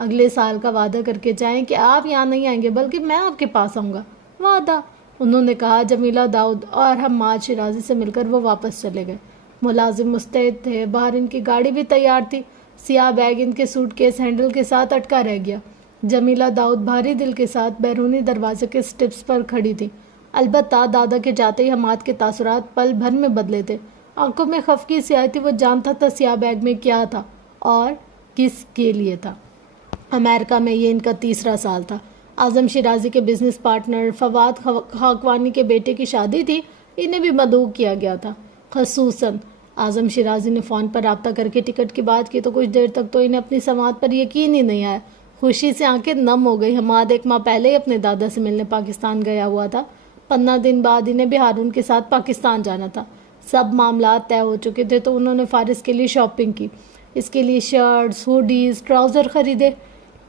اگلے سال کا وعدہ کر کے جائیں کہ آپ یہاں نہیں آئیں گے بلکہ میں آپ کے پاس آؤں گا۔ وعدہ، انہوں نے کہا۔ جمیلہ داؤد اور حماد شیرازی سے مل کر وہ واپس چلے گئے۔ ملازم مستعد تھے، باہر ان کی گاڑی بھی تیار تھی۔ سیاہ بیگ ان کے سوٹ کیس ہینڈل کے ساتھ اٹکا رہ گیا۔ جمیلہ داؤد بھاری دل کے ساتھ بیرونی دروازے کے سٹیپس پر کھڑی تھی۔ البتہ دادا کے جاتے ہی حماد کے تاثرات پل بھر میں بدلے تھے۔ آنکھوں میں خفگی سیاہی تھی۔ وہ جانتا تھا سیاہ بیگ میں کیا تھا اور کس کے لیے تھا۔ امریکہ میں یہ ان کا تیسرا سال تھا۔ اعظم شیرازی کے بزنس پارٹنر فواد خاقوانی کے بیٹے کی شادی تھی، انہیں بھی مدعو کیا گیا تھا۔ خصوصاً اعظم شیرازی نے فون پر رابطہ کر کے ٹکٹ کی بات کی تو کچھ دیر تک تو انہیں اپنی سماعت پر یقین ہی نہیں آیا۔ خوشی سے آنکھیں نم ہو گئی۔ حماد 1 ماہ پہلے ہی اپنے دادا سے ملنے پاکستان گیا ہوا تھا۔ 15 دن بعد انہیں بھی ہارون کے ساتھ پاکستان جانا تھا۔ سب معاملات طے ہو چکے تھے تو انہوں نے فارس کے لیے شاپنگ کی۔ اس کے لیے شرٹس، ہوڈیز، ٹراؤزر خریدے،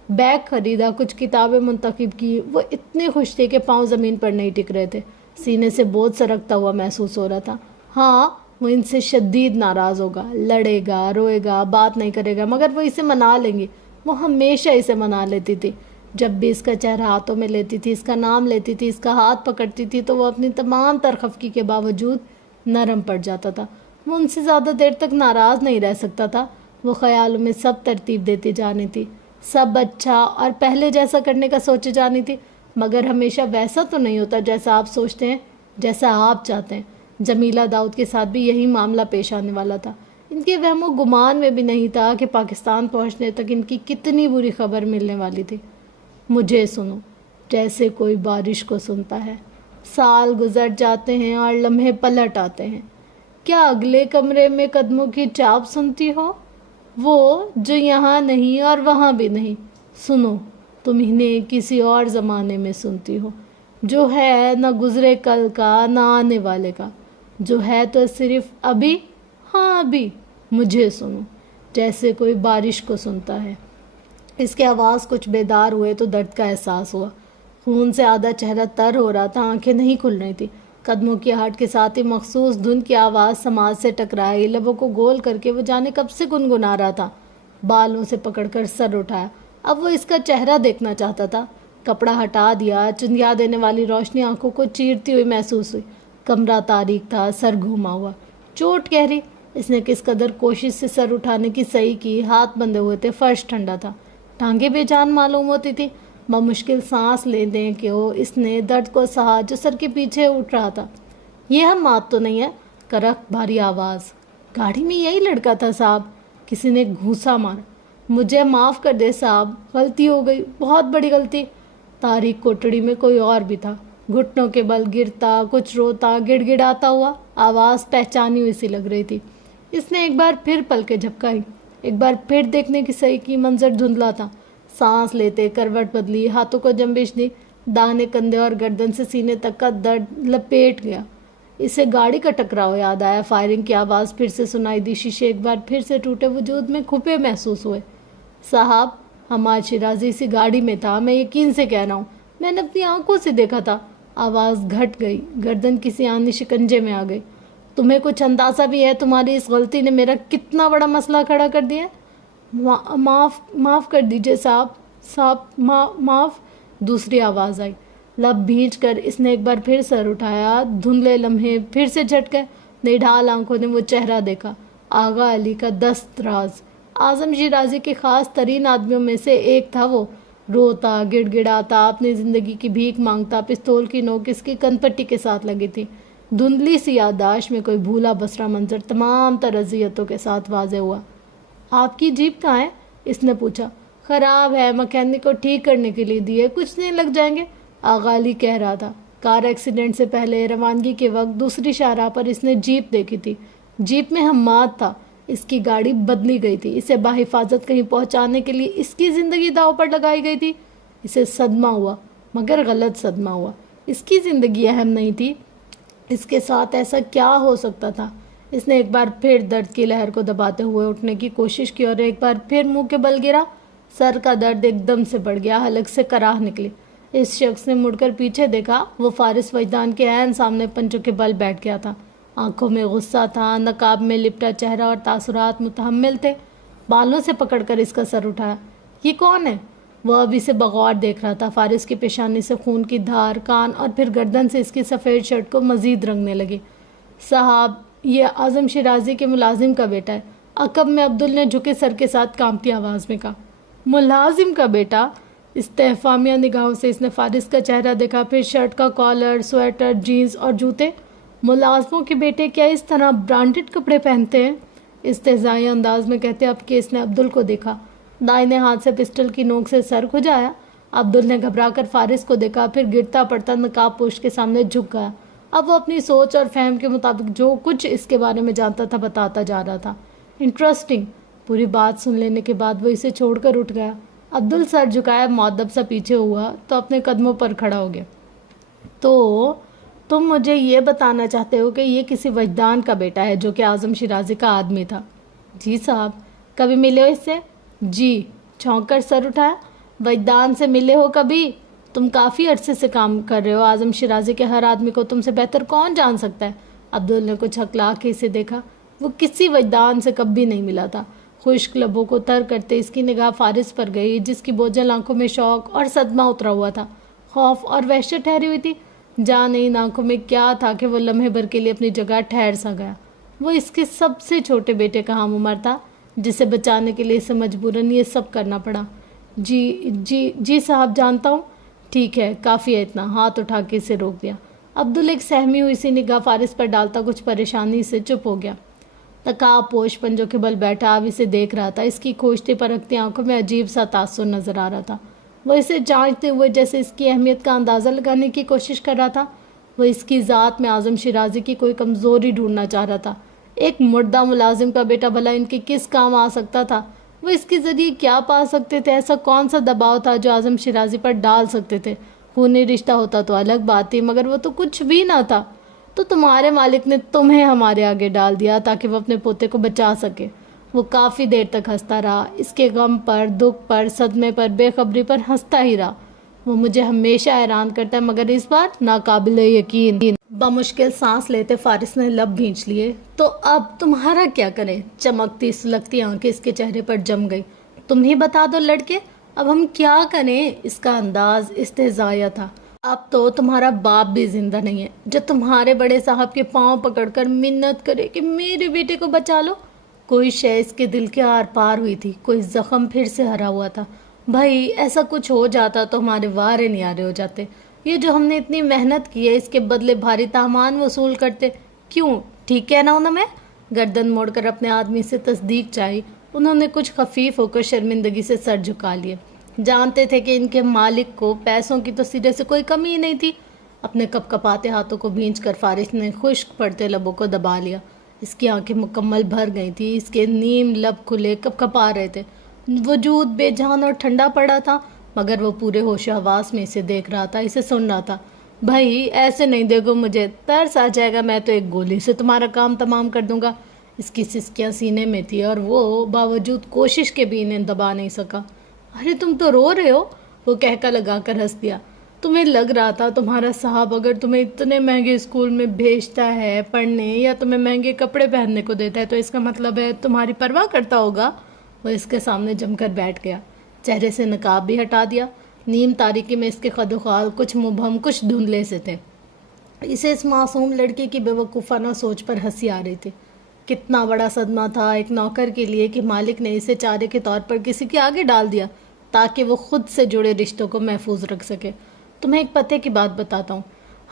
بیگ خریدا، کچھ کتابیں منتخب کی۔ وہ اتنے خوش تھے کہ پاؤں زمین پر نہیں ٹک رہے تھے۔ سینے سے بوجھ سرکتا ہوا محسوس ہو رہا تھا۔ ہاں، وہ ان سے شدید ناراض ہوگا، لڑے گا، روئے گا، بات نہیں کرے گا، مگر وہ اسے منا لیں گے۔ وہ ہمیشہ اسے منا لیتی تھی۔ جب بھی اس کا چہرہ ہاتھوں میں لیتی تھی، اس کا نام لیتی تھی، اس کا ہاتھ پکڑتی تھی تو وہ اپنی تمام ترخفکی کے باوجود نرم پڑ جاتا تھا۔ وہ ان سے زیادہ دیر تک ناراض نہیں رہ سکتا تھا۔ وہ خیالوں میں سب ترتیب دیتی جانی تھی، سب اچھا اور پہلے جیسا کرنے کا سوچے جانی تھی، مگر ہمیشہ ویسا تو نہیں ہوتا جیسا آپ سوچتے ہیں، جیسا آپ چاہتے ہیں۔ جمیلہ داؤد کے ساتھ بھی یہی معاملہ پیش آنے والا تھا۔ ان کے وہم و گمان میں بھی نہیں تھا کہ پاکستان پہنچنے تک ان کی کتنی بری خبر ملنے والی تھی۔ مجھے سنو جیسے کوئی بارش کو سنتا ہے۔ سال گزر جاتے ہیں اور لمحے پلٹ آتے ہیں۔ کیا اگلے کمرے میں قدموں کی چاپ سنتی ہو؟ وہ جو یہاں نہیں اور وہاں بھی نہیں۔ سنو، تم انہیں کسی اور زمانے میں سنتی ہو، جو ہے نہ گزرے کل کا نہ آنے والے کا، جو ہے تو صرف ابھی، ہاں ابھی۔ مجھے سنو جیسے کوئی بارش کو سنتا ہے۔ اس کے آواز کچھ بیدار ہوئے تو درد کا احساس ہوا۔ خون سے آدھا چہرہ تر ہو رہا تھا، آنکھیں نہیں کھل رہی تھی۔ قدموں کی آہٹ کے ساتھ ہی مخصوص دھن کی آواز سماعت سے ٹکرائی۔ لبوں کو گول کر کے وہ جانے کب سے گنگنا رہا تھا۔ بالوں سے پکڑ کر سر اٹھایا۔ اب وہ اس کا چہرہ دیکھنا چاہتا تھا۔ کپڑا ہٹا دیا۔ چندیا دینے والی روشنی آنکھوں کو چیرتی ہوئی محسوس ہوئی۔ کمرہ تاریک تھا، سر گھوما ہوا۔ چوٹ گہری۔ اس نے کس قدر کوشش سے سر اٹھانے کی صحیح کی، ہاتھ بندھے ہوئے تھے، فرش ٹھنڈا تھا، ٹانگیں بے جان معلوم ہوتی تھی۔ بمشکل سانس لینے کے اس نے درد کو سہا جو سر کے پیچھے اٹھ رہا تھا۔ یہ ہم مات تو نہیں ہے؟ کرخت بھاری آواز۔ گاڑی میں یہی لڑکا تھا صاحب۔ کسی نے گھونسا مارا۔ مجھے معاف کر دے صاحب، غلطی ہو گئی، بہت بڑی غلطی۔ تاریک کوٹڑی میں کوئی اور بھی تھا، گھٹنوں کے بل گرتا، کچھ روتا، گڑ گڑاتا ہوا۔ آواز پہچانی ہوئی سی لگ رہی تھی۔ اس نے ایک بار پھر پلکیں جھپکائی، ایک بار پھر دیکھنے کی صحیح کی۔ منظر دھندلا تھا۔ سانس لیتے کروٹ بدلی، ہاتھوں کو جنبش دی۔ دانے کندھے اور گردن سے سینے تک کا درد لپیٹ گیا۔ اسے گاڑی کا ٹکراؤ یاد آیا۔ فائرنگ کی آواز پھر سے سنائی دی۔ شیشے ایک بار پھر سے ٹوٹے، وجود میں کھپے محسوس ہوئے۔ صاحب، حماد شیرازی اسی گاڑی میں تھا، میں یقین سے کہہ رہا ہوں، میں نے اپنی آنکھوں سے دیکھا تھا۔ آواز گھٹ گئی، گردن کسی آنی شکنجے میں آ گئی۔ تمہیں کچھ اندازہ بھی ہے تمہاری اس غلطی نے میرا کتنا بڑا مسئلہ کھڑا کر دیا ہے؟ معاف کر دیجئے صاحب، معاف۔ دوسری آواز آئی۔ لب بھینچ کر اس نے ایک بار پھر سر اٹھایا۔ دھندلے لمحے پھر سے جھٹ گئے۔ نڈھال آنکھوں نے وہ چہرہ دیکھا، آغا علی کا دست راز۔ اعظم شیرازی کے خاص ترین آدمیوں میں سے ایک تھا وہ۔ روتا، گڑ گڑاتا، اپنی زندگی کی بھیک مانگتا۔ پستول کی نوک اس کی کن پٹی کے ساتھ لگی تھی۔ دھندلی سی یادداشت میں کوئی بھولا بسرا منظر تمام تر اذیتوں کے ساتھ واضح ہوا۔ آپ کی جیپ کہاں ہے؟ اس نے پوچھا۔ خراب ہے، مکینک کو ٹھیک کرنے کے لیے دی ہے، کچھ دن لگ جائیں گے، آغا علی کہہ رہا تھا۔ کار ایکسیڈنٹ سے پہلے روانگی کے وقت دوسری شاہراہ پر اس نے جیپ دیکھی تھی۔ جیپ میں حماد تھا۔ اس کی گاڑی بدلی گئی تھی، اسے بحفاظت کہیں پہنچانے کے لیے اس کی زندگی داؤ پر لگائی گئی تھی۔ اسے صدمہ ہوا، مگر غلط صدمہ ہوا۔ اس کی زندگی اہم نہیں تھی، اس کے ساتھ ایسا کیا ہو سکتا تھا؟ اس نے ایک بار پھر درد کی لہر کو دباتے ہوئے اٹھنے کی کوشش کی اور ایک بار پھر منہ کے بل گرا۔ سر کا درد ایک دم سے بڑھ گیا، حلق سے کراہ نکلی۔ اس شخص نے مڑ کر پیچھے دیکھا۔ وہ فارس وجدان کے عین سامنے پنجوں کے بل بیٹھ گیا تھا۔ آنکھوں میں غصہ تھا، نقاب میں لپٹا چہرہ اور تاثرات متحمل تھے۔ بالوں سے پکڑ کر اس کا سر اٹھایا۔ یہ کون ہے؟ وہ اب اسے بغور دیکھ رہا تھا۔ فارس کی پیشانی سے خون کی دھار کان اور پھر گردن سے اس کی سفید شرٹ کو مزید رنگنے لگی۔ صاحب، یہ اعظم شیرازی کے ملازم کا بیٹا ہے، عقب میں عبدل نے جھکے سر کے ساتھ کانپتی آواز میں کہا۔ ملازم کا بیٹا؟ استفہامیہ نگاہوں سے اس نے فارس کا چہرہ دیکھا، پھر شرٹ کا کالر، سویٹر، جینز اور جوتے۔ ملازموں کے بیٹے کیا اس طرح برانڈڈ کپڑے پہنتے ہیں؟ استہزائی انداز میں کہتے اب کہ اس نے عبدل کو دیکھا، دائیں ہاتھ سے پسٹل کی نوک سے سر کھجایا۔ عبدل نے گھبرا کر فارس کو دیکھا، پھر گرتا پڑتا نقاب پوش کے سامنے جھک گیا۔ اب وہ اپنی سوچ اور فہم کے مطابق جو کچھ اس کے بارے میں جانتا تھا بتاتا جا رہا تھا۔ انٹرسٹنگ۔ پوری بات سن لینے کے بعد وہ اسے چھوڑ کر اٹھ گیا۔ عبدل سر جھکایا مؤدب سا پیچھے ہوا تو اپنے قدموں پر کھڑا ہو گیا۔ تو تم مجھے یہ بتانا چاہتے ہو کہ یہ کسی وجدان کا بیٹا ہے جو کہ اعظم شیرازی کا آدمی تھا؟ جی صاحب۔ کبھی ملے ہو اس سے؟ جی۔ چونک کر سر اٹھایا۔ وجدان سے ملے ہو کبھی؟ تم کافی عرصے سے کام کر رہے ہو، اعظم شیرازی کے ہر آدمی کو تم سے بہتر کون جان سکتا ہے؟ عبدل نے کچھ ہکلا کے اسے دیکھا۔ وہ کسی وجدان سے کبھی نہیں ملا تھا۔ خشک لبوں کو تر کرتے اس کی نگاہ فارس پر گئی، جس کی بوجھل آنکھوں میں شوق اور صدمہ اترا ہوا تھا، خوف اور وحشت ٹھہری ہوئی تھی۔ جانے ان آنکھوں میں کیا تھا کہ وہ لمحے بھر کے لیے اپنی جگہ ٹھہر سا گیا۔ وہ اس کے سب سے چھوٹے بیٹے کا ہم عمر تھا، جسے بچانے کے لیے اسے مجبوراً یہ سب کرنا پڑا۔ جی صاحب، جانتا ہوں۔ ٹھیک ہے، کافی ہے اتنا۔ ہاتھ اٹھا کے اسے روک دیا۔ عبدل ایک سہمی ہوئی سی نگاہ فارس پر ڈالتا کچھ پریشانی سے چپ ہو گیا۔ نقاب پوش پنجوں کے بل بیٹھا اب اسے دیکھ رہا تھا۔ اس کی کھوجتی پرکھتی آنکھوں میں عجیب سا تاثر نظر آ رہا تھا۔ وہ اسے جانچتے ہوئے جیسے اس کی اہمیت کا اندازہ لگانے کی کوشش کر رہا تھا۔ وہ اس کی ذات میں اعظم شیرازی کی کوئی کمزوری ڈھونڈنا چاہ رہا تھا۔ ایک مردہ ملازم کا بیٹا بھلا ان کے کس کام آ سکتا تھا؟ وہ اس کے ذریعے کیا پا سکتے تھے؟ ایسا کون سا دباؤ تھا جو اعظم شیرازی پر ڈال سکتے تھے؟ خونی رشتہ ہوتا تو الگ بات تھی، مگر وہ تو کچھ بھی نہ تھا۔ تو تمہارے مالک نے تمہیں ہمارے آگے ڈال دیا تاکہ وہ اپنے پوتے کو بچا سکے۔ وہ کافی دیر تک ہنستا رہا، اس کے غم پر، دکھ پر، صدمے پر، بے خبری پر ہنستا ہی رہا۔ وہ مجھے ہمیشہ حیران کرتا ہے، مگر اس بار ناقابل یقین۔ بمشکل سانس لیتے فارس نے لب بھینچ لیے۔ تو اب تمہارا کیا کریں؟ چمکتی سلگتی آنکھیں اس کے چہرے پر جم گئی۔ تم ہی بتا دو لڑکے، اب ہم کیا کریں؟ اس کا انداز استہزائیہ تھا۔ اب تو تمہارا باپ بھی زندہ نہیں ہے جو تمہارے بڑے صاحب کے پاؤں پکڑ کر منت کرے کہ میرے بیٹے کو بچا لو۔ کوئی شے اس کے دل کے آر پار ہوئی تھی، کوئی زخم پھر سے ہرا ہوا تھا۔ بھائی، ایسا کچھ ہو جاتا تو ہمارے وارے نیارے ہو جاتے۔ یہ جو ہم نے اتنی محنت کی ہے، اس کے بدلے بھاری تاوان وصول کرتے۔ کیوں؟ ٹھیک کہنا ہوں نا میں؟ گردن موڑ کر اپنے آدمی سے تصدیق چاہی۔ انہوں نے کچھ خفیف ہو کر شرمندگی سے سر جھکا لیے۔ جانتے تھے کہ ان کے مالک کو پیسوں کی تو سرے سے کوئی کمی ہی نہیں تھی۔ اپنے کپ کپاتے ہاتھوں کو بھینچ کر فارس نے خشک پڑتے لبوں کو دبا لیا۔ اس کی آنکھیں مکمل بھر گئی تھی، اس کے نیم لب کھلے کپ کپا رہے تھے۔ وجود بے جان اور ٹھنڈا پڑا تھا، مگر وہ پورے ہوش و حواس میں اسے دیکھ رہا تھا، اسے سن رہا تھا۔ بھائی ایسے نہیں دیکھو، مجھے ترس آ جائے گا، میں تو ایک گولی سے تمہارا کام تمام کر دوں گا۔ اس کی سسکیاں سینے میں تھی اور وہ باوجود کوشش کے بھی انہیں دبا نہیں سکا۔ ارے تم تو رو رہے ہو، وہ کہکا لگا کر ہنس دیا۔ تمہیں لگ رہا تھا تمہارا صاحب اگر تمہیں اتنے مہنگے اسکول میں بھیجتا ہے پڑھنے یا تمہیں مہنگے کپڑے پہننے کو دیتا ہے تو اس کا مطلب ہے تمہاری پرواہ کرتا ہوگا۔ وہ اس کے سامنے جم کر بیٹھ گیا، چہرے سے نقاب بھی ہٹا دیا۔ نیم تاریکی میں اس کے خد و خال کچھ مبہم کچھ دھندلے سے تھے۔ اسے اس معصوم لڑکی کی بے وقوفانہ سوچ پر ہنسی آ رہی تھی۔ کتنا بڑا صدمہ تھا ایک نوکر کے لیے کہ مالک نے اسے چارے کے طور پر کسی کے آگے ڈال دیا تاکہ وہ خود سے جڑے رشتوں کو محفوظ رکھ سکے۔ تمہیں ایک پتے کی بات بتاتا ہوں،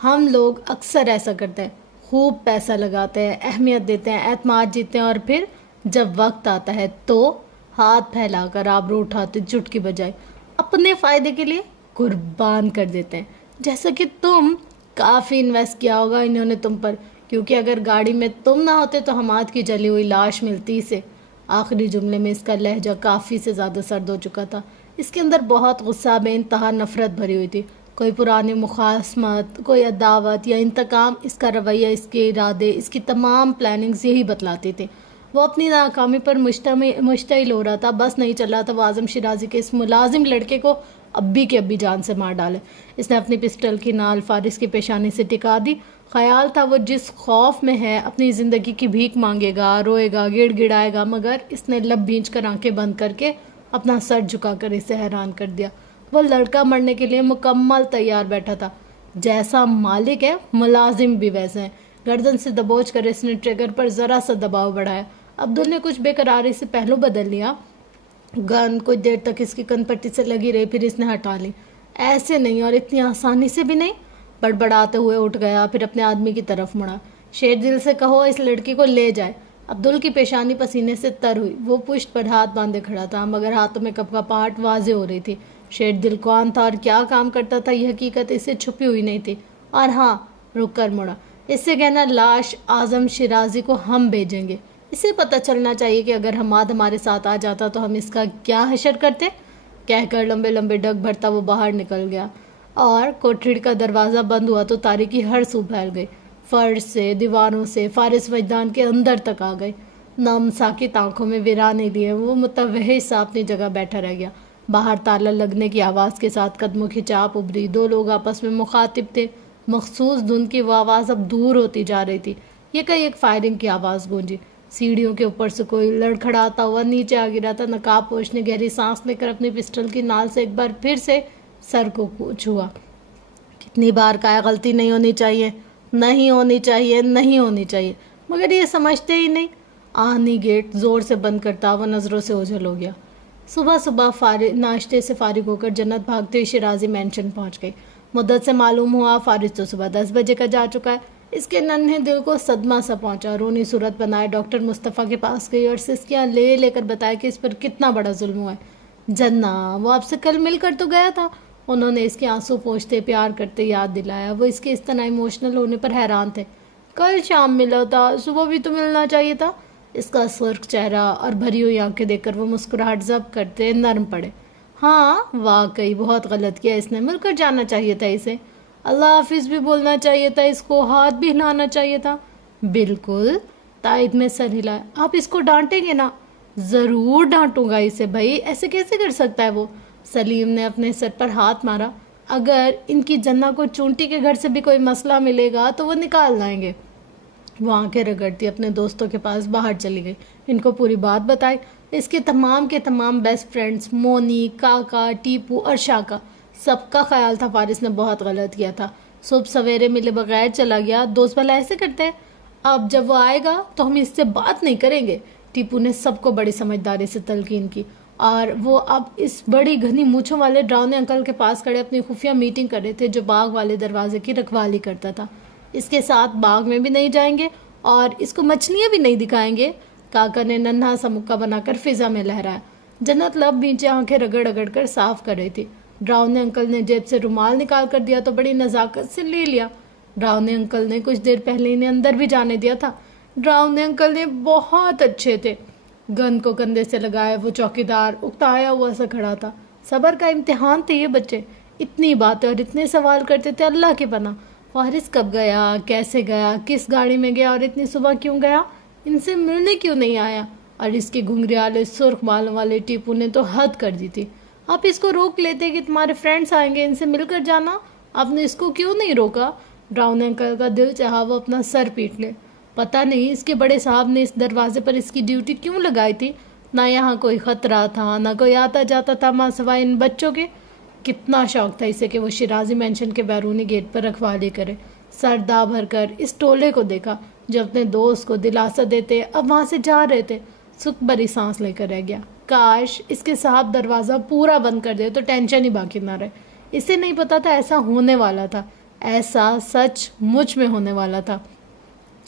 ہم لوگ اکثر ایسا کرتے ہیں، خوب پیسہ لگاتے ہیں، اہمیت دیتے ہیں، اعتماد جیتے ہیں، اور پھر جب وقت آتا ہے تو ہاتھ پھیلا کر آبرو اٹھاتے چٹکی بجائے اپنے فائدے کے لیے قربان کر دیتے ہیں۔ جیسا کہ تم کافی انویسٹ کیا ہوگا انہوں نے تم پر، کیونکہ اگر گاڑی میں تم نہ ہوتے تو حماد کی جلی ہوئی لاش ملتی اسے۔ آخری جملے میں اس کا لہجہ کافی سے زیادہ سرد ہو چکا تھا۔ اس کے اندر بہت غصہ، بے انتہا نفرت بھری ہوئی تھی۔ کوئی پرانی مخاصمت، کوئی عداوت یا انتقام، اس کا رویہ، اس کے ارادے، اس کی تمام پلاننگز یہی بتلاتی تھی۔ وہ اپنی ناکامی پر مشتعل ہو رہا تھا، بس نہیں چل رہا تھا وہ اعظم شیرازی کے اس ملازم لڑکے کو ابی کے ابی جان سے مار ڈالے۔ اس نے اپنی پسٹل کی نال فارس کی پیشانی سے ٹکا دی۔ خیال تھا وہ جس خوف میں ہے اپنی زندگی کی بھیک مانگے گا، روئے گا، گڑ گڑائے گا، مگر اس نے لب بھینچ کر آنکھیں بند کر کے اپنا سر جھکا کر اسے حیران کر دیا۔ وہ لڑکا مرنے کے لیے مکمل تیار بیٹھا تھا، جیسا مالک ہے ملازم بھی ویسے ہیں۔ گردن سے دبوچ کر اس نے ٹریگر پر ذرا سا دباؤ بڑھایا۔ عبدل نے کچھ بے قراری سے پہلو بدل لیا۔ گن کچھ دیر تک اس کی کن پٹی سے لگی رہی، پھر اس نے ہٹا لی۔ ایسے نہیں اور اتنی آسانی سے بھی نہیں، بڑبڑاتے ہوئے اٹھ گیا، پھر اپنے آدمی کی طرف مڑا۔ شیر دل سے کہو اس لڑکی کو لے جائے۔ عبدل کی پیشانی پسینے سے تر ہوئی، وہ پشت پر ہاتھ باندھے کھڑا تھا، مگر ہاتھوں میں کپکپاہٹ واضح ہو رہی تھی۔ شیر دل کون تھا اور کیا کام کرتا تھا، یہ حقیقت اسے چھپی ہوئی نہیں تھی۔ اور ہاں، رک کر مڑا، اس سے کہنا لاش اعظم شیرازی کو ہم بھیجیں گے۔ اسے پتہ چلنا چاہیے کہ اگر حماد ہمارے ساتھ آ جاتا تو ہم اس کا کیا حشر کرتے۔ کہہ کر لمبے لمبے ڈگ بھرتا وہ باہر نکل گیا، اور کوٹھڑی کا دروازہ بند ہوا تو تاریکی ہر سو پھیل گئی۔ فرش سے، دیواروں سے، فارس وجدان کے اندر تک آ گئی۔ نم ساکت آنکھوں میں ویرانے لیے وہ متوحش سا اپنی جگہ بیٹھا رہ گیا۔ باہر تالا لگنے کی آواز کے ساتھ قدموں کی چاپ ابھری، دو لوگ آپس میں مخاطب تھے۔ مخصوص دھن کی وہ آواز اب دور ہوتی جا رہی تھی۔ یہ کئی ایک فائرنگ کی آواز گونجی۔ سیڑھیوں کے اوپر سے کوئی لڑکھڑاتا ہوا نیچے آ گرا تھا۔ نقاب پوش نے گہری سانس لے کر اپنی پسٹل کی نال سے ایک بار پھر سے سر کو چھوا۔ کتنی بار کہا غلطی نہیں ہونی چاہیے، نہیں ہونی چاہیے، نہیں ہونی چاہیے، مگر یہ سمجھتے ہی نہیں۔ آہنی گیٹ زور سے بند کرتا وہ نظروں سے اوجھل ہو گیا۔ صبح صبح ناشتے سے فارغ ہو کر جنت بھاگتے ہوئی شیرازی مینشن پہنچ گئی۔ مدت سے معلوم ہوا فارغ تو صبح 10 بجے کا جا چکا ہے۔ اس کے ننھے دل کو صدمہ سا پہنچا۔ رونی صورت بنائے ڈاکٹر مصطفیٰ کے پاس گئی اور سسکیاں لے لے کر بتایا کہ اس پر کتنا بڑا ظلم ہوا ہے۔ جنا، وہ آپ سے کل مل کر تو گیا تھا۔ انہوں نے اس کے آنسو پوچھتے پیار کرتے یاد دلایا۔ وہ اس کے اس طرح ایموشنل ہونے پر حیران تھے۔ کل شام ملا تھا، صبح بھی تو ملنا چاہیے تھا۔ اس کا سرخ چہرہ اور بھری ہوئی آنکھیں دیکھ کر وہ مسکراہٹ ضبط کرتے نرم پڑے۔ ہاں واقعی بہت غلط کیا اس نے، مل کر جانا چاہیے تھا اسے۔ اللہ حافظ بھی بولنا چاہیے تھا اس کو، ہاتھ بھی ہلانا چاہیے تھا۔ بالکل، تائید میں سر ہلایا۔ آپ اس کو ڈانٹیں گے نا؟ ضرور ڈانٹوں گا اسے بھائی، ایسے کیسے کر سکتا ہے وہ؟ سلیم نے اپنے سر پر ہاتھ مارا۔ اگر ان کی جنہ کو چونٹی کے گھر سے بھی کوئی مسئلہ ملے گا تو وہ نکال لائیں گے۔ وہ آنکھیں رگڑتی اپنے دوستوں کے پاس باہر چلی گئی، ان کو پوری بات بتائی۔ اس کے تمام بیسٹ فرینڈز مونی، کاکا، ٹیپو اور شاکا، سب کا خیال تھا فارس نے بہت غلط کیا تھا۔ صبح سویرے ملے بغیر چلا گیا۔ دوست بھلا ایسے کرتے ہیں؟ اب جب وہ آئے گا تو ہم اس سے بات نہیں کریں گے۔ ٹیپو نے سب کو بڑی سمجھداری سے تلقین کی، اور وہ اب اس بڑی گھنی مونچھوں والے ڈراؤنے انکل کے پاس کھڑے اپنی خفیہ میٹنگ کر رہے تھے، جو باغ والے دروازے کی رکھوالی کرتا تھا۔ اس کے ساتھ باغ میں بھی نہیں جائیں گے اور اس کو مچھلیاں بھی نہیں دکھائیں گے۔ کاکا نے ننھا سا مکہ بنا کر فضا میں لہرایا۔ جنت لب نیچے آنکھیں رگڑ رگڑ کر صاف کر رہی تھی۔ ڈراؤنے انکل نے جیب سے رومال نکال کر دیا تو بڑی نزاکت سے لے لیا۔ ڈراؤنے انکل نے کچھ دیر پہلے انہیں اندر بھی جانے دیا تھا۔ ڈراؤنے انکل نے بہت اچھے تھے۔ گن کو کندھے سے لگائے وہ چوکیدار اکتایا ہوا سا کھڑا تھا۔ صبر کا امتحان تھے یہ بچے، اتنی باتیں اور اتنے سوال کرتے تھے، اللہ کی پناہ۔ فارس کب گیا، کیسے گیا، کس گاڑی میں گیا اور اتنی صبح کیوں گیا، ان سے ملنے کیوں نہیں آیا؟ اور اس کے گھنگریالے سرخ بالوں والے ٹیپو نے تو حد کر دی تھی۔ آپ اس کو روک لیتے کہ تمہارے فرینڈز آئیں گے، ان سے مل کر جانا، آپ نے اس کو کیوں نہیں روکا؟ ڈراؤن انکل کا دل چاہا وہ اپنا سر پیٹ لے۔ پتہ نہیں اس کے بڑے صاحب نے اس دروازے پر اس کی ڈیوٹی کیوں لگائی تھی۔ نہ یہاں کوئی خطرہ تھا، نہ کوئی آتا جاتا تھا ماں سوائے ان بچوں کے۔ کتنا شوق تھا اسے کہ وہ شیرازی مینشن کے بیرونی گیٹ پر رکھوالی کرے۔ سر دا بھر کر اس ٹولے کو دیکھا جو اپنے دوست کو دلاسا دیتے اب وہاں سے جا رہے تھے۔ سکھ بری سانس لے کر رہ گیا۔ کاش اس کے صاحب دروازہ پورا بند کر دے تو ٹینشن ہی باقی نہ رہے۔ اسے نہیں پتا تھا ایسا ہونے والا تھا، ایسا سچ مجھ میں ہونے والا تھا۔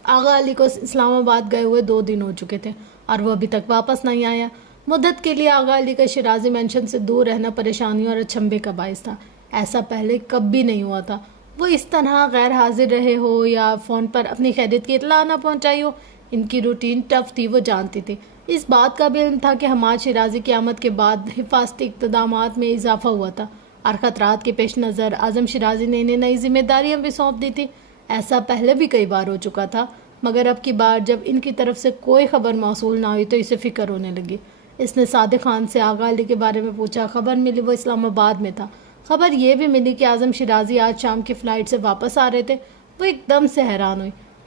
آغا علی کو اسلام آباد گئے ہوئے 2 دن ہو چکے تھے اور وہ ابھی تک واپس نہیں آیا۔ مدت کے لیے آغا علی کا شیرازی مینشن سے دور رہنا پریشانیوں اور اچنبھے کا باعث تھا۔ ایسا پہلے کبھی نہیں ہوا تھا وہ اس طرح غیر حاضر رہے ہو یا فون پر اپنی خیریت کی اطلاع نہ پہنچائی ہو۔ ان کی روٹین ٹف تھی، وہ جانتی تھی۔ اس بات کا بھی علم تھا کہ حماد شیرازی کی آمد کے بعد حفاظتی اقدامات میں اضافہ ہوا تھا اور خطرات کے پیش نظر اعظم شیرازی نے انہیں نئی ذمہ داریاں بھی سونپ دی تھی۔ ایسا پہلے بھی کئی بار ہو چکا تھا، مگر اب کی بار جب ان کی طرف سے کوئی خبر موصول نہ ہوئی تو اسے فکر ہونے لگی۔ اس نے صادق خان سے آغا علی کے بارے میں پوچھا۔ خبر ملی وہ اسلام آباد میں تھا۔ خبر یہ بھی ملی کہ اعظم شیرازی آج شام کی فلائٹ سے واپس آ رہے تھے۔ وہ ایک دم سے حیران ہوئی۔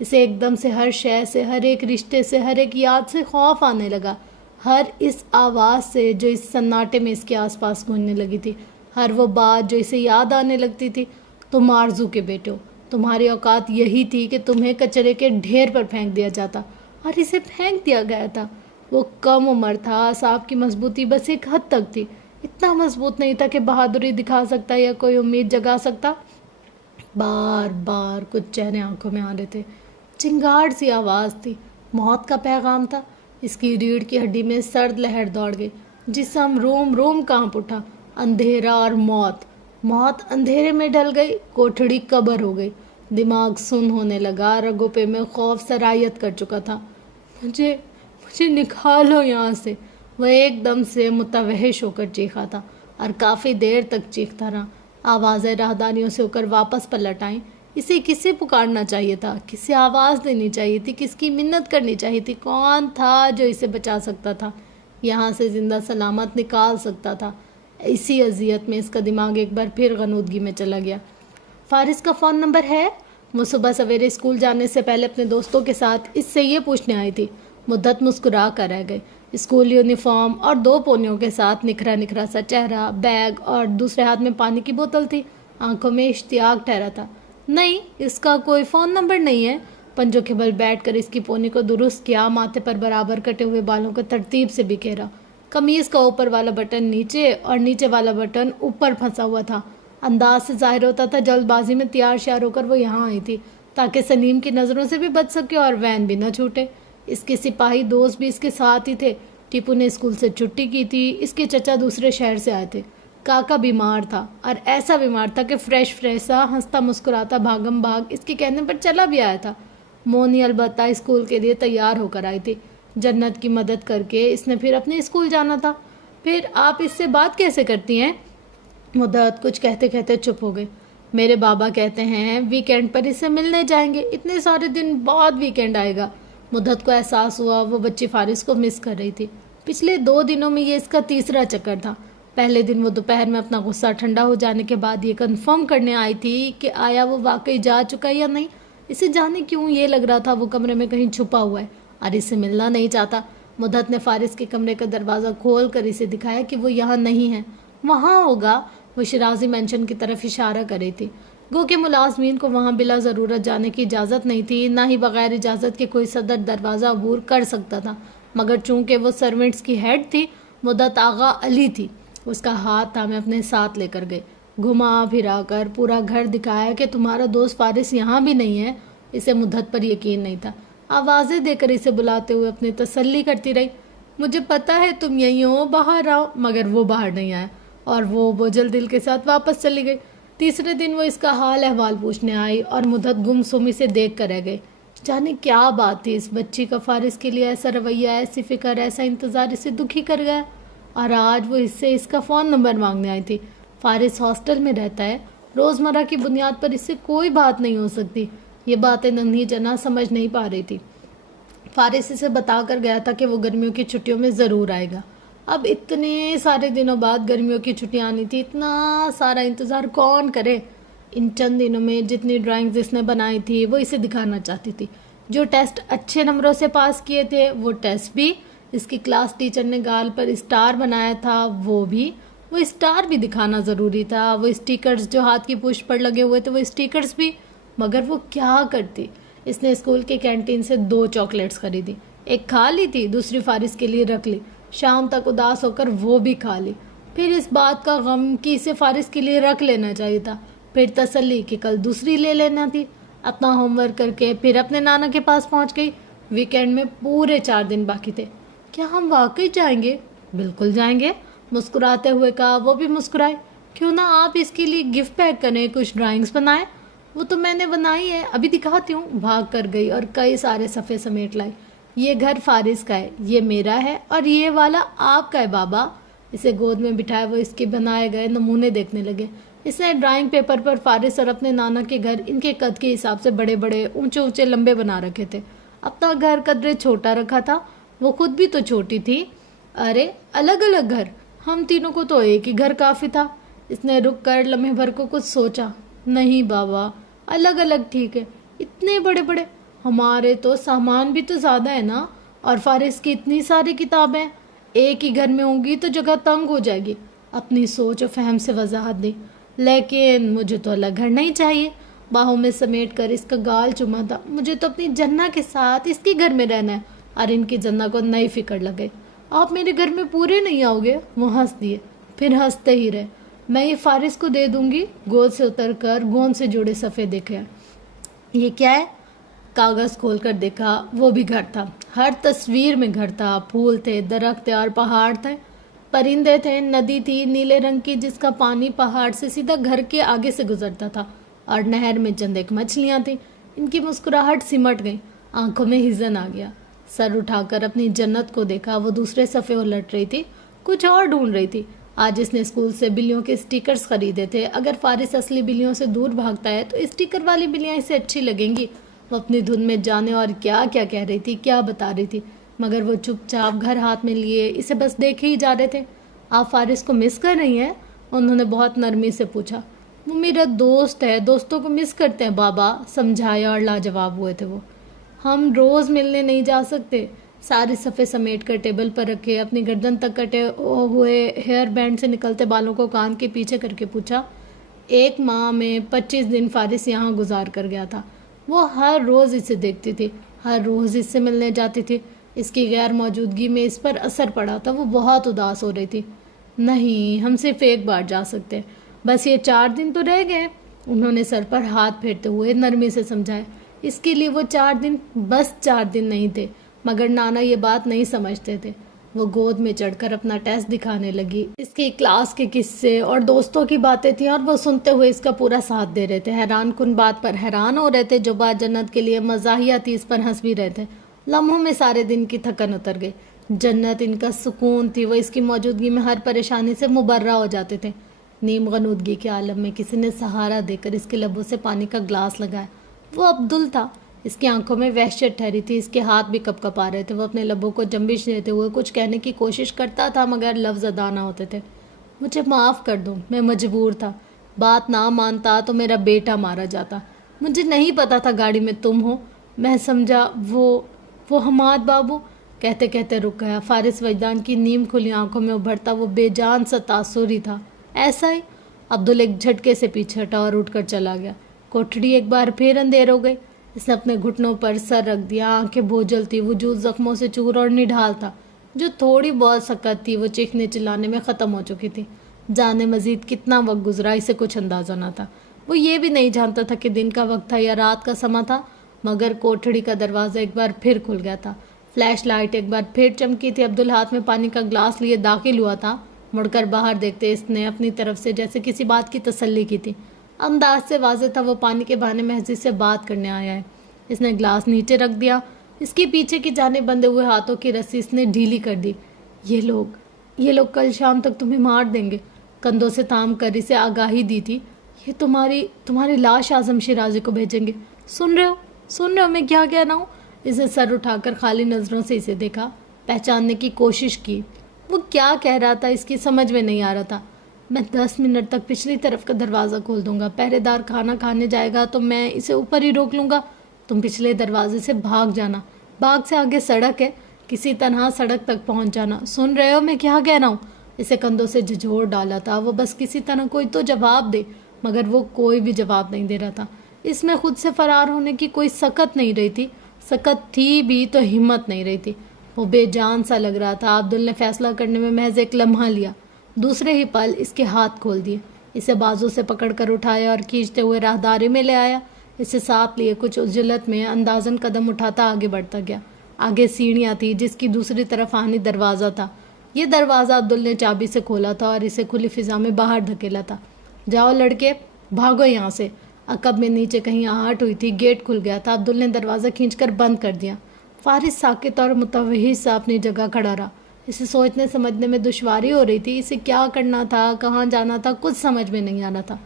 اسے ایک دم سے ہر شے سے، ہر ایک رشتے سے، ہر ایک یاد سے خوف آنے لگا، ہر اس آواز سے جو اس سناٹے میں اس کے آس پاس گونجنے لگی تھی، ہر وہ بات جو اسے یاد آنے لگتی تھی۔ تم آرزو کے بیٹے ہو، تمہاری اوقات یہی تھی کہ تمہیں کچرے کے ڈھیر پر پھینک دیا جاتا، اور اسے پھینک دیا گیا تھا۔ وہ کم عمر تھا، اعصاب کی مضبوطی بس ایک حد تک تھی، اتنا مضبوط نہیں تھا کہ بہادری دکھا سکتا یا کوئی امید جگا سکتا۔ بار بار کچھ چہرے آنکھوں میں آ رہے تھے، چنگاڑ سی آواز تھی، موت کا پیغام تھا۔ اس کی ریڑھ کی ہڈی میں سرد لہر دوڑ گئی، جسم روم روم کانپ اٹھا۔ اندھیرا اور موت، موت اندھیرے میں ڈل گئی، کوٹھڑی قبر ہو گئی، دماغ سن ہونے لگا، رگوں پہ میں خوف سرایت کر چکا تھا۔ مجھے نکالو یہاں سے، وہ ایک دم سے متوحش ہو کر چیخا تھا، اور کافی دیر تک چیختا رہا۔ آوازیں راہداریوں سے ہو کر واپس پلٹ آئیں۔ اسے کسے پکارنا چاہیے تھا، کسے آواز دینی چاہیے تھی، کس کی منت کرنی چاہیے تھی؟ کون تھا جو اسے بچا سکتا تھا، یہاں سے زندہ سلامت نکال سکتا تھا؟ اسی اذیت میں اس کا دماغ ایک بار پھر غنودگی میں چلا گیا۔ فارس کا فون نمبر ہے؟ وہ صبح سویرے اسکول جانے سے پہلے اپنے دوستوں کے ساتھ اس سے یہ پوچھنے آئی تھی۔ مدت مسکرا کر رہ گئے۔ اسکول یونیفارم اور 2 پونیوں کے ساتھ نکھرا نکھرا سا چہرہ، بیگ اور دوسرے ہاتھ میں پانی کی بوتل تھی، آنکھوں میں اشتیاق ٹھہرا تھا۔ نہیں، اس کا کوئی فون نمبر نہیں ہے۔ پنجوں کے بل بیٹھ کر اس کی پونی کو درست کیا، ماتھے پر برابر کٹے ہوئے بالوں کو ترتیب سے بکھیرا۔ قمیض کا اوپر والا بٹن نیچے اور نیچے والا بٹن اوپر پھنسا ہوا تھا۔ انداز سے ظاہر ہوتا تھا جلد بازی میں تیار شیار ہو کر وہ یہاں آئی تھی، تاکہ سلیم کی نظروں سے بھی بچ سکے اور وین بھی نہ چھوٹے۔ اس کے سپاہی دوست بھی اس کے ساتھ ہی تھے۔ ٹیپو نے اسکول سے چھٹی کی تھی، اس کے چچا دوسرے شہر سے آئے تھے۔ کاکا بیمار تھا، اور ایسا بیمار تھا کہ فریش سا ہنستا مسکراتا بھاگم بھاگ اس کے کہنے پر چلا بھی آیا تھا۔ مونی البتہ اسکول کے لیے تیار ہو کر آئی تھی۔ جنت کی مدد کر کے اس نے پھر اپنے اسکول جانا تھا۔ پھر آپ اس سے بات کیسے کرتی ہیں؟ مدت کچھ کہتے کہتے چپ ہو گئے۔ میرے بابا کہتے ہیں ویکینڈ پر اس سے ملنے جائیں گے، اتنے سارے دن بعد ویکینڈ آئے گا۔ مدت کو احساس ہوا وہ بچی فارس کو مس کر رہی تھی۔ پچھلے 2 دنوں میں یہ اس کا تیسرا چکر تھا۔ پہلے دن وہ دوپہر میں اپنا غصہ ٹھنڈا ہو جانے کے بعد یہ کنفرم کرنے آئی تھی کہ آیا وہ واقعی جا چکا یا نہیں۔ اسے جانے کیوں یہ لگ رہا تھا وہ کمرے میں کہیں چھپا ہوا ہے اور اس سے ملنا نہیں چاہتا۔ مدت نے فارس کے کمرے کا دروازہ کھول کر اسے دکھایا کہ وہ یہاں نہیں ہے، وہاں ہوگا۔ وہ شرازی مینشن کی طرف اشارہ کر رہی تھی۔ گو کہ ملازمین کو وہاں بلا ضرورت جانے کی اجازت نہیں تھی، نہ ہی بغیر اجازت کے کوئی صدر دروازہ عبور کر سکتا تھا، مگر چونکہ وہ سرونٹس کی ہیڈ تھی، مدت آغا علی تھی، اس کا ہاتھ تھامے اپنے ساتھ لے کر گئے۔ گھما پھرا کر پورا گھر دکھایا کہ تمہارا دوست فارس یہاں بھی نہیں ہے۔ اسے مدت پر یقین نہیں تھا، آوازیں دے کر اسے بلاتے ہوئے اپنی تسلی کرتی رہی، مجھے پتا ہے تم یہیں ہو، باہر آؤ۔ مگر وہ باہر نہیں آیا اور وہ بوجھل دل کے ساتھ واپس چلی گئی۔ تیسرے دن وہ اس کا حال احوال پوچھنے آئی اور مدت گم سمی سے دیکھ کر رہ گئی۔ جانے کیا بات تھی اس بچی کا فارس کے لیے ایسا رویہ، ایسی فکر، ایسا انتظار اسے دکھی کر گیا، اور آج وہ اس سے اس کا فون نمبر مانگنے آئی تھی۔ فارس ہاسٹل میں رہتا ہے، روزمرہ کی بنیاد پر اس سے کوئی بات نہیں ہو سکتی۔ یہ باتیں ننھی جنا سمجھ نہیں پا رہی تھی۔ فارس اسے بتا کر گیا تھا کہ وہ گرمیوں کی چھٹیوں میں ضرور آئے گا۔ اب اتنے سارے دنوں بعد گرمیوں کی چھٹیاں آنی تھی، اتنا سارا انتظار کون کرے؟ ان چند دنوں میں جتنی ڈرائنگز اس نے بنائی تھی وہ اسے دکھانا چاہتی تھی۔ جو ٹیسٹ اچھے نمبروں سے پاس کیے تھے وہ ٹیسٹ بھی، اس کی کلاس ٹیچر نے گال پر اسٹار بنایا تھا وہ بھی، وہ اسٹار بھی دکھانا ضروری تھا۔ وہ اسٹیکرز جو ہاتھ کی پشت پر لگے ہوئے تھے وہ اسٹیکرز بھی، مگر وہ کیا کرتی؟ اس نے اسکول کے کینٹین سے 2 چاکلیٹس خریدی، ایک کھا لی تھی، دوسری فارس کے لیے رکھ لی۔ شام تک اداس ہو کر وہ بھی کھا لی۔ پھر اس بات کا غم کہ اسے فارس کے لیے رکھ لینا چاہیے تھا، پھر تسلی کہ کل دوسری لے لینا تھی۔ اپنا ہوم ورک کر کے پھر اپنے نانا کے پاس پہنچ گئی۔ ویکینڈ میں پورے 4 دن باقی تھے۔ کیا ہم واقعی جائیں گے؟ بالکل جائیں گے، مسکراتے ہوئے کہا۔ وہ بھی مسکرائے۔ کیوں نہ آپ اس کے لیے گفٹ پیک کریں، کچھ ڈرائنگز بنائیں؟ وہ تو میں نے بنائی ہے، ابھی دکھاتی ہوں۔ بھاگ کر گئی اور کئی سارے صفحے سمیٹ لائی۔ یہ گھر فارس کا ہے، یہ میرا ہے، اور یہ والا آپ کا ہے بابا۔ اسے گود میں بٹھائے وہ اس کے بنائے گئے نمونے دیکھنے لگے۔ اس نے ڈرائنگ پیپر پر فارس اور اپنے نانا کے گھر ان کے قد کے حساب سے بڑے بڑے، اونچے اونچے، لمبے بنا رکھے تھے۔ اپنا گھر قدرے چھوٹا رکھا تھا، وہ خود بھی تو چھوٹی تھی۔ ارے الگ الگ گھر، ہم تینوں کو تو ایک ہی گھر کافی تھا۔ اس نے رک کر لمحے بھر کو کچھ سوچا۔ نہیں بابا، الگ الگ ٹھیک ہے، اتنے بڑے بڑے ہمارے تو سامان بھی تو زیادہ ہے نا، اور فارس کی اتنی ساری کتابیں ایک ہی گھر میں ہوں گی تو جگہ تنگ ہو جائے گی۔ اپنی سوچ و فہم سے وضاحت دی۔ لیکن مجھے تو الگ گھر نہیں چاہیے۔ باہوں میں سمیٹ کر اس کا گال چوما تھا۔ مجھے تو اپنی جنہ کے ساتھ اس کے گھر میں رہنا ہے۔ اور ان کی جنہ کو نئی فکر لگ گئی۔ آپ میرے گھر میں پورے نہیں آؤ گے؟ وہ ہنس دیے، پھر ہنستے ہی رہے۔ میں یہ فارس کو دے دوں گی۔ گود سے اتر کر گوند سے جڑے صفحے دیکھے۔ یہ کیا ہے؟ کاغذ کھول کر دیکھا، وہ بھی گھر تھا۔ ہر تصویر میں گھر تھا، پھول تھے، درخت تھے اور پہاڑ تھے، پرندے تھے، ندی تھی نیلے رنگ کی جس کا پانی پہاڑ سے سیدھا گھر کے آگے سے گزرتا تھا، اور نہر میں چند ایک مچھلیاں تھیں۔ ان کی مسکراہٹ سمٹ گئی، آنکھوں میں حزن آ گیا۔ سر اٹھا کر اپنی جنت کو دیکھا، وہ دوسرے صفحے الٹ رہی تھی، کچھ اور ڈھونڈ رہی تھی۔ آج اس نے اسکول سے بلیوں کے اسٹیکرز خریدے تھے۔ اگر فارس اصلی بلیوں سے دور بھاگتا ہے تو اسٹیکر والی بلیاں اسے اچھی لگیں گی۔ وہ اپنی دھن میں جانے اور کیا کیا کہہ رہی تھی، کیا بتا رہی تھی، مگر وہ چپ چاپ گھر ہاتھ میں لیے اسے بس دیکھے ہی جا رہے تھے۔ آپ فارس کو مس کر رہی ہیں؟ انہوں نے بہت نرمی سے پوچھا۔ وہ میرا دوست ہے، دوستوں کو مس کرتے ہیں بابا، سمجھایا، اور لاجواب ہوئے تھے وہ۔ ہم روز ملنے نہیں جا سکتے؟ سارے صفحے سمیٹ کر ٹیبل پر رکھے، اپنی گردن تک کٹے ہوئے ہیئر بینڈ سے نکلتے بالوں کو کان کے پیچھے کر کے پوچھا۔ ایک ماہ میں 25 دن فارس یہاں گزار کر گیا تھا۔ وہ ہر روز اسے دیکھتی تھی، ہر روز اس سے ملنے جاتی تھی۔ اس کی غیر موجودگی میں اس پر اثر پڑا تھا، وہ بہت اداس ہو رہی تھی۔ نہیں، ہم صرف ایک بار جا سکتے، بس یہ 4 دن تو رہ گئے۔ انہوں نے سر پر ہاتھ پھیرتے ہوئے نرمی سے سمجھایا۔ اس کے لیے وہ 4 دن بس 4 دن نہیں تھے، مگر نانا یہ بات نہیں سمجھتے تھے۔ وہ گود میں چڑھ کر اپنا ٹیسٹ دکھانے لگی۔ اس کی کلاس کے قصے اور دوستوں کی باتیں تھیں، اور وہ سنتے ہوئے اس کا پورا ساتھ دے رہے تھے۔ حیران کن بات پر حیران ہو رہے تھے، جو بات جنت کے لیے مزاحیہ تھی اس پر ہنس بھی رہے تھے۔ لمحوں میں سارے دن کی تھکن اتر گئی۔ جنت ان کا سکون تھی، وہ اس کی موجودگی میں ہر پریشانی سے مبرہ ہو جاتے تھے۔ نیم غنودگی کے عالم میں کسی نے سہارا دے کر اس کے لبوں سے پانی کا گلاس لگایا۔ وہ عبدل تھا۔ اس کی آنکھوں میں وحشت ٹھہری تھی، اس کے ہاتھ بھی کپ کپ آ رہے تھے۔ وہ اپنے لبوں کو جنبش دیتے ہوئے کچھ کہنے کی کوشش کرتا تھا، مگر لفظ ادا نہ ہوتے تھے۔ مجھے معاف کر دو، میں مجبور تھا۔ بات نہ مانتا تو میرا بیٹا مارا جاتا۔ مجھے نہیں پتا تھا گاڑی میں تم ہو، میں سمجھا وہ حماد بابو۔ کہتے کہتے رک گیا۔ فارس وجدان کی نیم کھلی آنکھوں میں ابھرتا وہ بے جان سا تاثر ہی تھا۔ ایسا ہی؟ عبدل ایک جھٹکے سے پیچھے ہٹا اور اٹھ کر چلا گیا۔ کوٹھڑی ایک بار پھر اندھیر ہو گئی۔ اس نے اپنے گھٹنوں پر سر رکھ دیا، آنکھیں بوجھل تھی، وجود زخموں سے چور اور نڈھال تھا۔ جو تھوڑی بہت سکت تھی وہ چیخنے چلانے میں ختم ہو چکی تھی۔ جانے مزید کتنا وقت گزرا اسے کچھ اندازہ نہ تھا۔ وہ یہ بھی نہیں جانتا تھا کہ دن کا وقت تھا یا رات کا سما تھا، مگر کوٹھڑی کا دروازہ ایک بار پھر کھل گیا تھا۔ فلیش لائٹ ایک بار پھر چمکی تھی۔ عبدل ہاتھ میں پانی کا گلاس لیے داخل ہوا تھا۔ مڑ کر باہر دیکھتے اس نے اپنی طرف سے جیسے کسی بات کی تسلی کی تھی۔ انداز سے واضح تھا وہ پانی کے بہانے محض سے بات کرنے آیا ہے۔ اس نے گلاس نیچے رکھ دیا۔ اس کی پیچھے کی جانب بندھے ہوئے ہاتھوں کی رسی اس نے ڈھیلی کر دی۔ یہ لوگ کل شام تک تمہیں مار دیں گے، کندھوں سے تھام کر اسے آگاہی دی تھی۔ یہ تمہاری لاش اعظم شیرازی کو بھیجیں گے۔ سن رہے ہو میں کیا کہہ رہا ہوں؟ اس نے سر اٹھا کر خالی نظروں سے اسے دیکھا، پہچاننے کی کوشش کی۔ وہ کیا کہہ رہا تھا اس کی سمجھ میں نہیں آ رہا تھا۔ میں 10 منٹ تک پچھلی طرف کا دروازہ کھول دوں گا، پہرے دار کھانا کھانے جائے گا تو میں اسے اوپر ہی روک لوں گا، تم پچھلے دروازے سے بھاگ جانا، باغ سے آگے سڑک ہے، کسی طرح سڑک تک پہنچ جانا۔ سن رہے ہو میں کیا کہہ رہا ہوں؟ اسے کندھوں سے جھجھوڑ ڈالا تھا۔ وہ بس کسی طرح کوئی تو جواب دے، مگر وہ کوئی بھی جواب نہیں دے رہا تھا۔ اس میں خود سے فرار ہونے کی کوئی سکت نہیں رہی تھی، سکت تھی بھی تو ہمت نہیں رہی تھی۔ وہ بے جان سا لگ رہا تھا۔ عبدل نے فیصلہ کرنے میں محض ایک لمحہ لیا، دوسرے ہی پل اس کے ہاتھ کھول دیے، اسے بازو سے پکڑ کر اٹھایا اور کھینچتے ہوئے راہداری میں لے آیا۔ اسے ساتھ لیے کچھ عجلت میں اندازاً قدم اٹھاتا آگے بڑھتا گیا۔ آگے سیڑھیاں تھی جس کی دوسری طرف آہنی دروازہ تھا۔ یہ دروازہ عبدل نے چابی سے کھولا تھا اور اسے کھلی فضا میں باہر دھکیلا تھا۔ جاؤ لڑکے، بھاگو یہاں سے۔ عقب میں نیچے کہیں آہٹ ہوئی تھی، گیٹ کھل گیا تھا۔ عبدل نے دروازہ کھینچ کر بند کر دیا۔ فارس ساکت اور متوحش سا اپنی جگہ کھڑا رہا۔ اسے سوچنے سمجھنے میں دشواری ہو رہی تھی۔ اسے کیا کرنا تھا، کہاں جانا تھا، کچھ سمجھ میں نہیں آ رہا تھا۔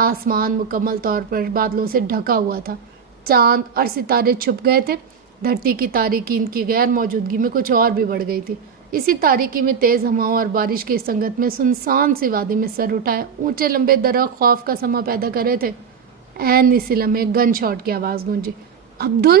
آسمان مکمل طور پر بادلوں سے ڈھکا ہوا تھا، چاند اور ستارے چھپ گئے تھے۔ دھرتی کی تاریکی ان کی غیر موجودگی میں کچھ اور بھی بڑھ گئی تھی۔ اسی تاریکی میں تیز ہواؤں اور بارش کی سنگت میں سنسان سی وادی میں سر اٹھائے اونچے لمبے درخت خوف کا سما پیدا کر رہے تھے۔ عین اسی لمحے گن شاٹ کی آواز گونجی۔ عبدل!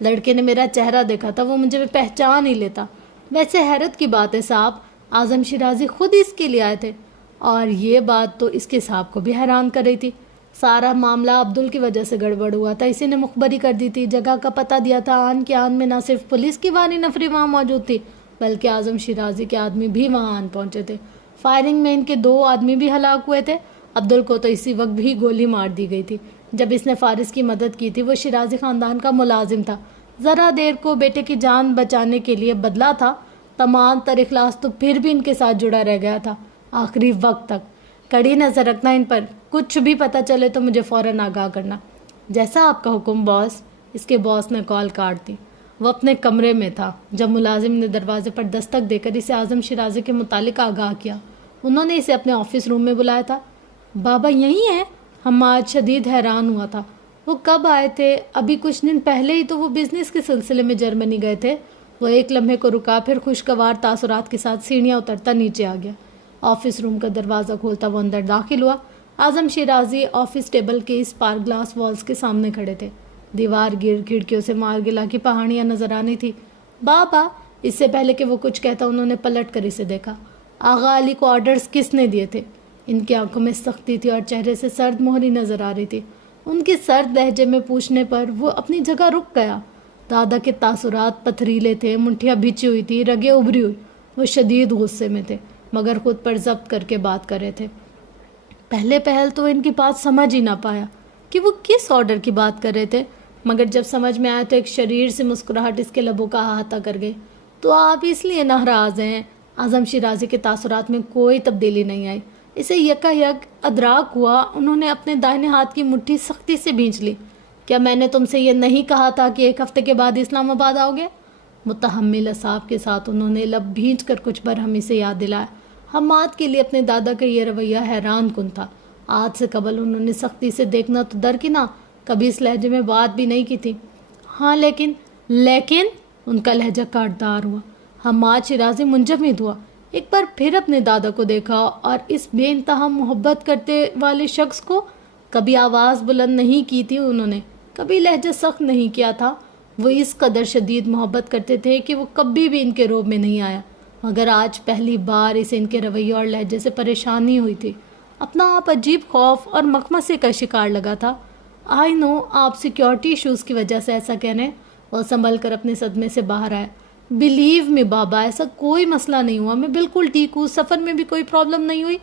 لڑکے نے میرا چہرہ دیکھا تھا، وہ مجھے پہچان ہی لیتا۔ ویسے حیرت کی بات ہے صاحب، اعظم شیرازی خود اس کے لیے آئے تھے، اور یہ بات تو اس کے صاحب کو بھی حیران کر رہی تھی۔ سارا معاملہ عبدل کی وجہ سے گڑبڑ ہوا تھا، اسی نے مخبری کر دی تھی، جگہ کا پتہ دیا تھا۔ آن کے آن میں نہ صرف پولیس کی واری نفری وہاں موجود تھی، بلکہ اعظم شیرازی کے آدمی بھی وہاں آن پہنچے تھے۔ فائرنگ میں ان کے 2 آدمی بھی ہلاک ہوئے تھے۔ عبدل کو تو اسی وقت بھی گولی مار دی گئی تھی جب اس نے فارس کی مدد کی تھی۔ وہ شیرازی خاندان کا ملازم تھا، ذرا دیر کو بیٹے کی جان بچانے کے لیے بدلا تھا، تمام تر اخلاص تو پھر بھی ان کے ساتھ جڑا رہ گیا تھا آخری وقت تک۔ کڑی نظر رکھنا ان پر، کچھ بھی پتہ چلے تو مجھے فوراً آگاہ کرنا۔ جیسا آپ کا حکم باس۔ اس کے باس نے کال کاٹ دی۔ وہ اپنے کمرے میں تھا جب ملازم نے دروازے پر دستک دے کر اسے اعظم شیرازی کے متعلق آگاہ کیا۔ انہوں نے اسے اپنے آفس روم میں بلایا تھا۔ بابا یہی ہیں؟ حماد شدید حیران ہوا تھا۔ وہ کب آئے تھے؟ ابھی کچھ دن پہلے ہی تو وہ بزنس کے سلسلے میں جرمنی گئے تھے۔ وہ ایک لمحے کو رکا، پھر خوشگوار تاثرات کے ساتھ سیڑھیاں اترتا نیچے آ گیا۔ آفس روم کا دروازہ کھولتا وہ اندر داخل ہوا۔ اعظم شیرازی آفس ٹیبل کے اس پار گلاس والز کے سامنے کھڑے تھے۔ دیوار گرد کھڑکیوں سے مارگلا کی پہاڑیاں نظر آنی تھی۔ بابا، اس سے پہلے کہ وہ کچھ کہتا انہوں نے پلٹ کر اسے دیکھا۔ آغا علی کو آرڈرز کس نے دیے تھے؟ ان کی آنکھوں میں سختی تھی اور چہرے سے سرد مہری نظر آ رہی تھی۔ ان کی سرد لہجے میں پوچھنے پر وہ اپنی جگہ رک گیا۔ دادا کے تاثرات پتھریلے تھے، منٹیاں بھیچی ہوئی تھی، رگیں ابھری ہوئی۔ وہ شدید غصے میں تھے، مگر خود پر ضبط کر کے بات کر رہے تھے۔ پہلے پہل تو ان کی بات سمجھ ہی نہ پایا کہ وہ کس آرڈر کی بات کر رہے تھے، مگر جب سمجھ میں آیا تو ایک شریر سے مسکراہٹ اس کے لبوں کا احاطہ کر گئی۔ تو آپ اس لیے ناراض ہیں؟ اعظم شیرازی کے تاثرات میں کوئی تبدیلی نہیں آئی۔ اسے یکا یک ادراک ہوا۔ انہوں نے اپنے دائیں ہاتھ کی مٹھی سختی سے بھینچ لی۔ کیا میں نے تم سے یہ نہیں کہا تھا کہ 1 ہفتے کے بعد اسلام آباد آؤ گے؟ متحمل اعصاب کے ساتھ انہوں نے لب بھینچ کر کچھ برہمی سے یاد دلایا۔ حماد کے لیے اپنے دادا کا یہ رویہ حیران کن تھا۔ آج سے قبل انہوں نے سختی سے دیکھنا تو درکنار کبھی اس لہجے میں بات بھی نہیں کی تھی۔ ہاں لیکن ان کا لہجہ کاٹدار ہوا۔ حماد شیرازی منجمد ہوا، ایک بار پھر اپنے دادا کو دیکھا اور اس بے انتہا محبت کرتے والے شخص کو۔ کبھی آواز بلند نہیں کی تھی انہوں نے، کبھی لہجہ سخت نہیں کیا تھا۔ وہ اس قدر شدید محبت کرتے تھے کہ وہ کبھی بھی ان کے روب میں نہیں آیا، مگر آج پہلی بار اسے ان کے رویے اور لہجے سے پریشانی ہوئی تھی۔ اپنا آپ عجیب خوف اور مخمصے کا شکار لگا تھا۔ آئی نو آپ سیکیورٹی ایشوز کی وجہ سے ایسا کہہ رہے ہیں۔ وہ سنبھل کر اپنے صدمے سے باہر آیا۔ بلیو می بابا، ایسا کوئی مسئلہ نہیں ہوا، میں بالکل ٹھیک ہوں، سفر میں بھی کوئی پرابلم نہیں ہوئی۔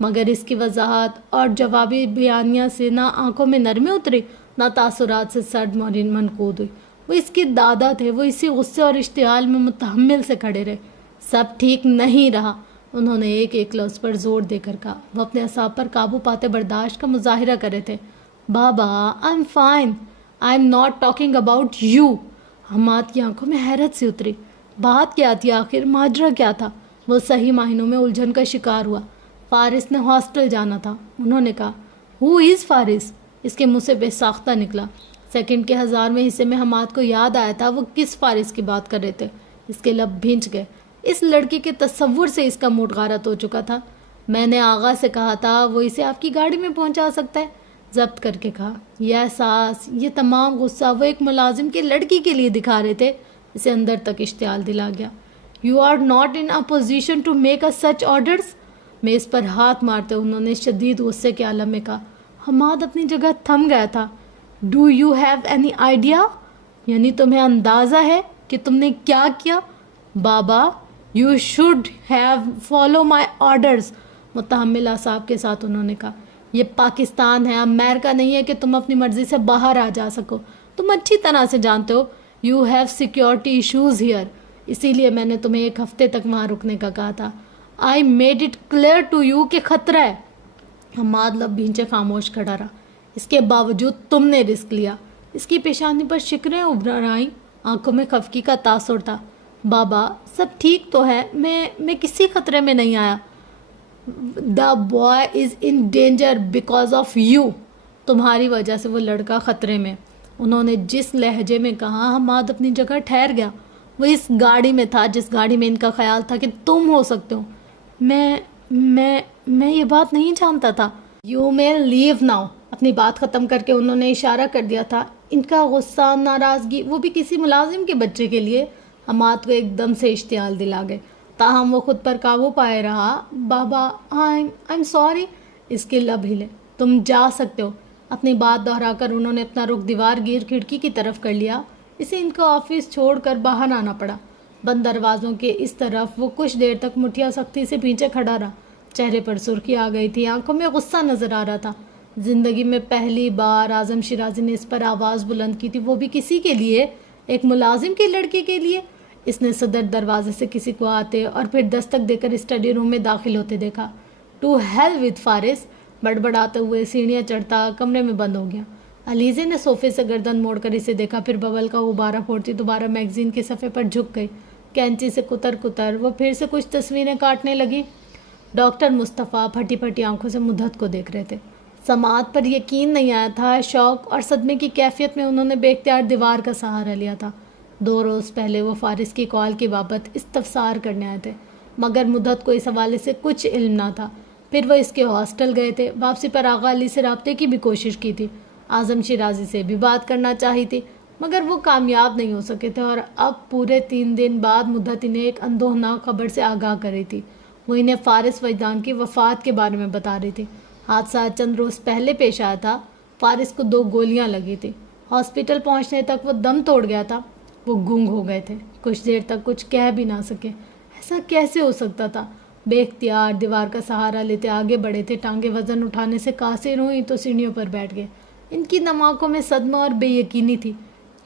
مگر اس کی وضاحت اور جوابی بیانیہ سے نہ آنکھوں میں نرمی اتری، نہ تاثرات سے سرد مہری منقود ہوئی۔ وہ اس کے دادا تھے، وہ اسی غصے اور اشتعال میں متحمل سے کھڑے رہے۔ سب ٹھیک نہیں رہا، انہوں نے ایک لفظ پر زور دے کر کہا۔ وہ اپنے اعصاب پر قابو پاتے برداشت کا مظاہرہ کر رہے تھے۔ بابا، I am fine, I am not talking about you. حماد کی آنکھوں میں حیرت سی اتری۔ بات کیا تھی آخر؟ ماجرا کیا تھا؟ وہ صحیح معنوں میں الجھن کا شکار ہوا۔ فارس نے ہاسٹل جانا تھا، انہوں نے کہا۔ ہو از فارس؟ اس کے منہ سے بے ساختہ نکلا۔ سیکنڈ کے 1000ویں حصے میں حماد کو یاد آیا تھا وہ کس فارس کی بات کر رہے تھے۔ اس کے لب بھینچ گئے۔ اس لڑکی کے تصور سے اس کا موڈ غارت ہو چکا تھا۔ میں نے آغا سے کہا تھا وہ اسے آپ کی گاڑی میں پہنچا سکتا ہے، ضبط کر کے کہا۔ یہ احساس، یہ تمام غصہ وہ ایک ملازم کی لڑکی کے لیے دکھا رہے تھے، اسے اندر تک اشتعال دلا گیا۔ You are not in a position to make a such orders. میز پر ہاتھ مارتے انہوں نے شدید غصے کے عالم میں کہا۔ حماد اپنی جگہ تھم گیا تھا۔ Do you have any idea? یعنی تمہیں اندازہ ہے کہ تم نے کیا کیا؟ بابا، you should have follow my orders, متحمل اعصاب کے ساتھ انہوں نے کہا۔ یہ پاکستان ہے، امریکہ نہیں ہے کہ تم اپنی مرضی سے باہر آ جا سکو۔ تم اچھی طرح سے جانتے ہو you have security issues here, اسی لیے میں نے تمہیں 1 ہفتے تک وہاں رکنے کا کہا تھا۔ I made it clear to you کہ خطرہ ہے۔ حماد لب بھینچے خاموش کھڑا رہا۔ اس کے باوجود تم نے رسک لیا۔ اس کی پیشانی پر شکریں ابھر آئیں، آنکھوں میں خفگی کا تاثر تھا۔ بابا، سب ٹھیک تو ہے، میں کسی خطرے میں نہیں آیا۔ The boy is in danger because of you, تمہاری وجہ سے وہ لڑکا خطرے میں۔ انہوں نے جس لہجے میں کہا، حماد اپنی جگہ ٹھہر گیا۔ وہ اس گاڑی میں تھا جس گاڑی میں ان کا خیال تھا کہ تم ہو سکتے ہو۔ میں یہ بات نہیں جانتا تھا۔ You may leave now. اپنی بات ختم کر کے انہوں نے اشارہ کر دیا تھا ان کا غصہ، ناراضگی، وہ بھی کسی ملازم کے بچے کے لیے، حماد کو ایک دم سے اشتعال دلا گئے۔ تاہم وہ خود پر قابو پائے رہا۔ بابا I'm sorry، اس کے لب ہلے۔ تم جا سکتے ہو۔ اپنی بات دہرا کر انہوں نے اپنا رخ دیوار گیر کھڑکی کی طرف کر لیا۔ اسے ان کا آفس چھوڑ کر باہر آنا پڑا۔ بند دروازوں کے اس طرف وہ کچھ دیر تک مٹھیا سختی سے پیچھے کھڑا رہا۔ چہرے پر سرخی آ گئی تھی، آنکھوں میں غصہ نظر آ رہا تھا۔ زندگی میں پہلی بار اعظم شیرازی نے اس پر آواز بلند کی تھی، وہ بھی کسی کے لیے، ایک ملازم کے لڑکے کے لیے۔ اس نے صدر دروازے سے کسی کو آتے اور پھر دستک دے کر اسٹڈی روم میں داخل ہوتے دیکھا۔ ٹو ہیل وتھ فارس، بڑبڑاتے ہوئے سیڑھیاں چڑھتا کمرے میں بند ہو گیا۔ علیزے نے صوفے سے گردن موڑ کر اسے دیکھا، پھر ببل کا غبارہ پھوڑتی دوبارہ میگزین کے صفحے پر جھک گئی۔ کینچی سے کتر وہ پھر سے کچھ تصویریں کاٹنے لگی۔ ڈاکٹر مصطفیٰ پھٹی پھٹی آنکھوں سے مدحت کو دیکھ رہے تھے۔ سماعت پر یقین نہیں آیا تھا۔ شوق اور صدمے کی کیفیت میں انہوں نے بے اختیار دیوار کا سہارا لیا تھا۔ 2 روز پہلے وہ فارس کی کال کی بابت استفسار کرنے آئے تھے، مگر مدحت کو اس حوالے سے کچھ علم نہ تھا۔ پھر وہ اس کے ہاسٹل گئے تھے۔ واپسی پر آغا علی سے رابطے کی بھی کوشش کی تھی۔ اعظم شیرازی سے بھی بات کرنا چاہی تھی، مگر وہ کامیاب نہیں ہو سکے تھے۔ اور اب پورے 3 دن بعد مدحت انہیں ایک اندوہناک خبر سے آگاہ کر رہی تھی۔ وہ انہیں فارس وجدان کی وفات کے بارے میں بتا رہی تھی۔ حادثہ چند روز پہلے پیش آیا تھا۔ فارس کو 2 گولیاں لگی تھی۔ ہاسپٹل پہنچنے تک وہ دم توڑ گیا تھا۔ وہ گونگ ہو گئے تھے، کچھ دیر تک کچھ کہہ بھی نہ سکے۔ ایسا کیسے ہو سکتا تھا؟ بے اختیار دیوار کا سہارا لیتے آگے بڑھے تھے۔ ٹانگیں وزن اٹھانے سے قاصر ہوئیں تو سیڑھیوں پر بیٹھ گئے۔ ان کی نماکوں میں صدمہ اور بے یقینی تھی۔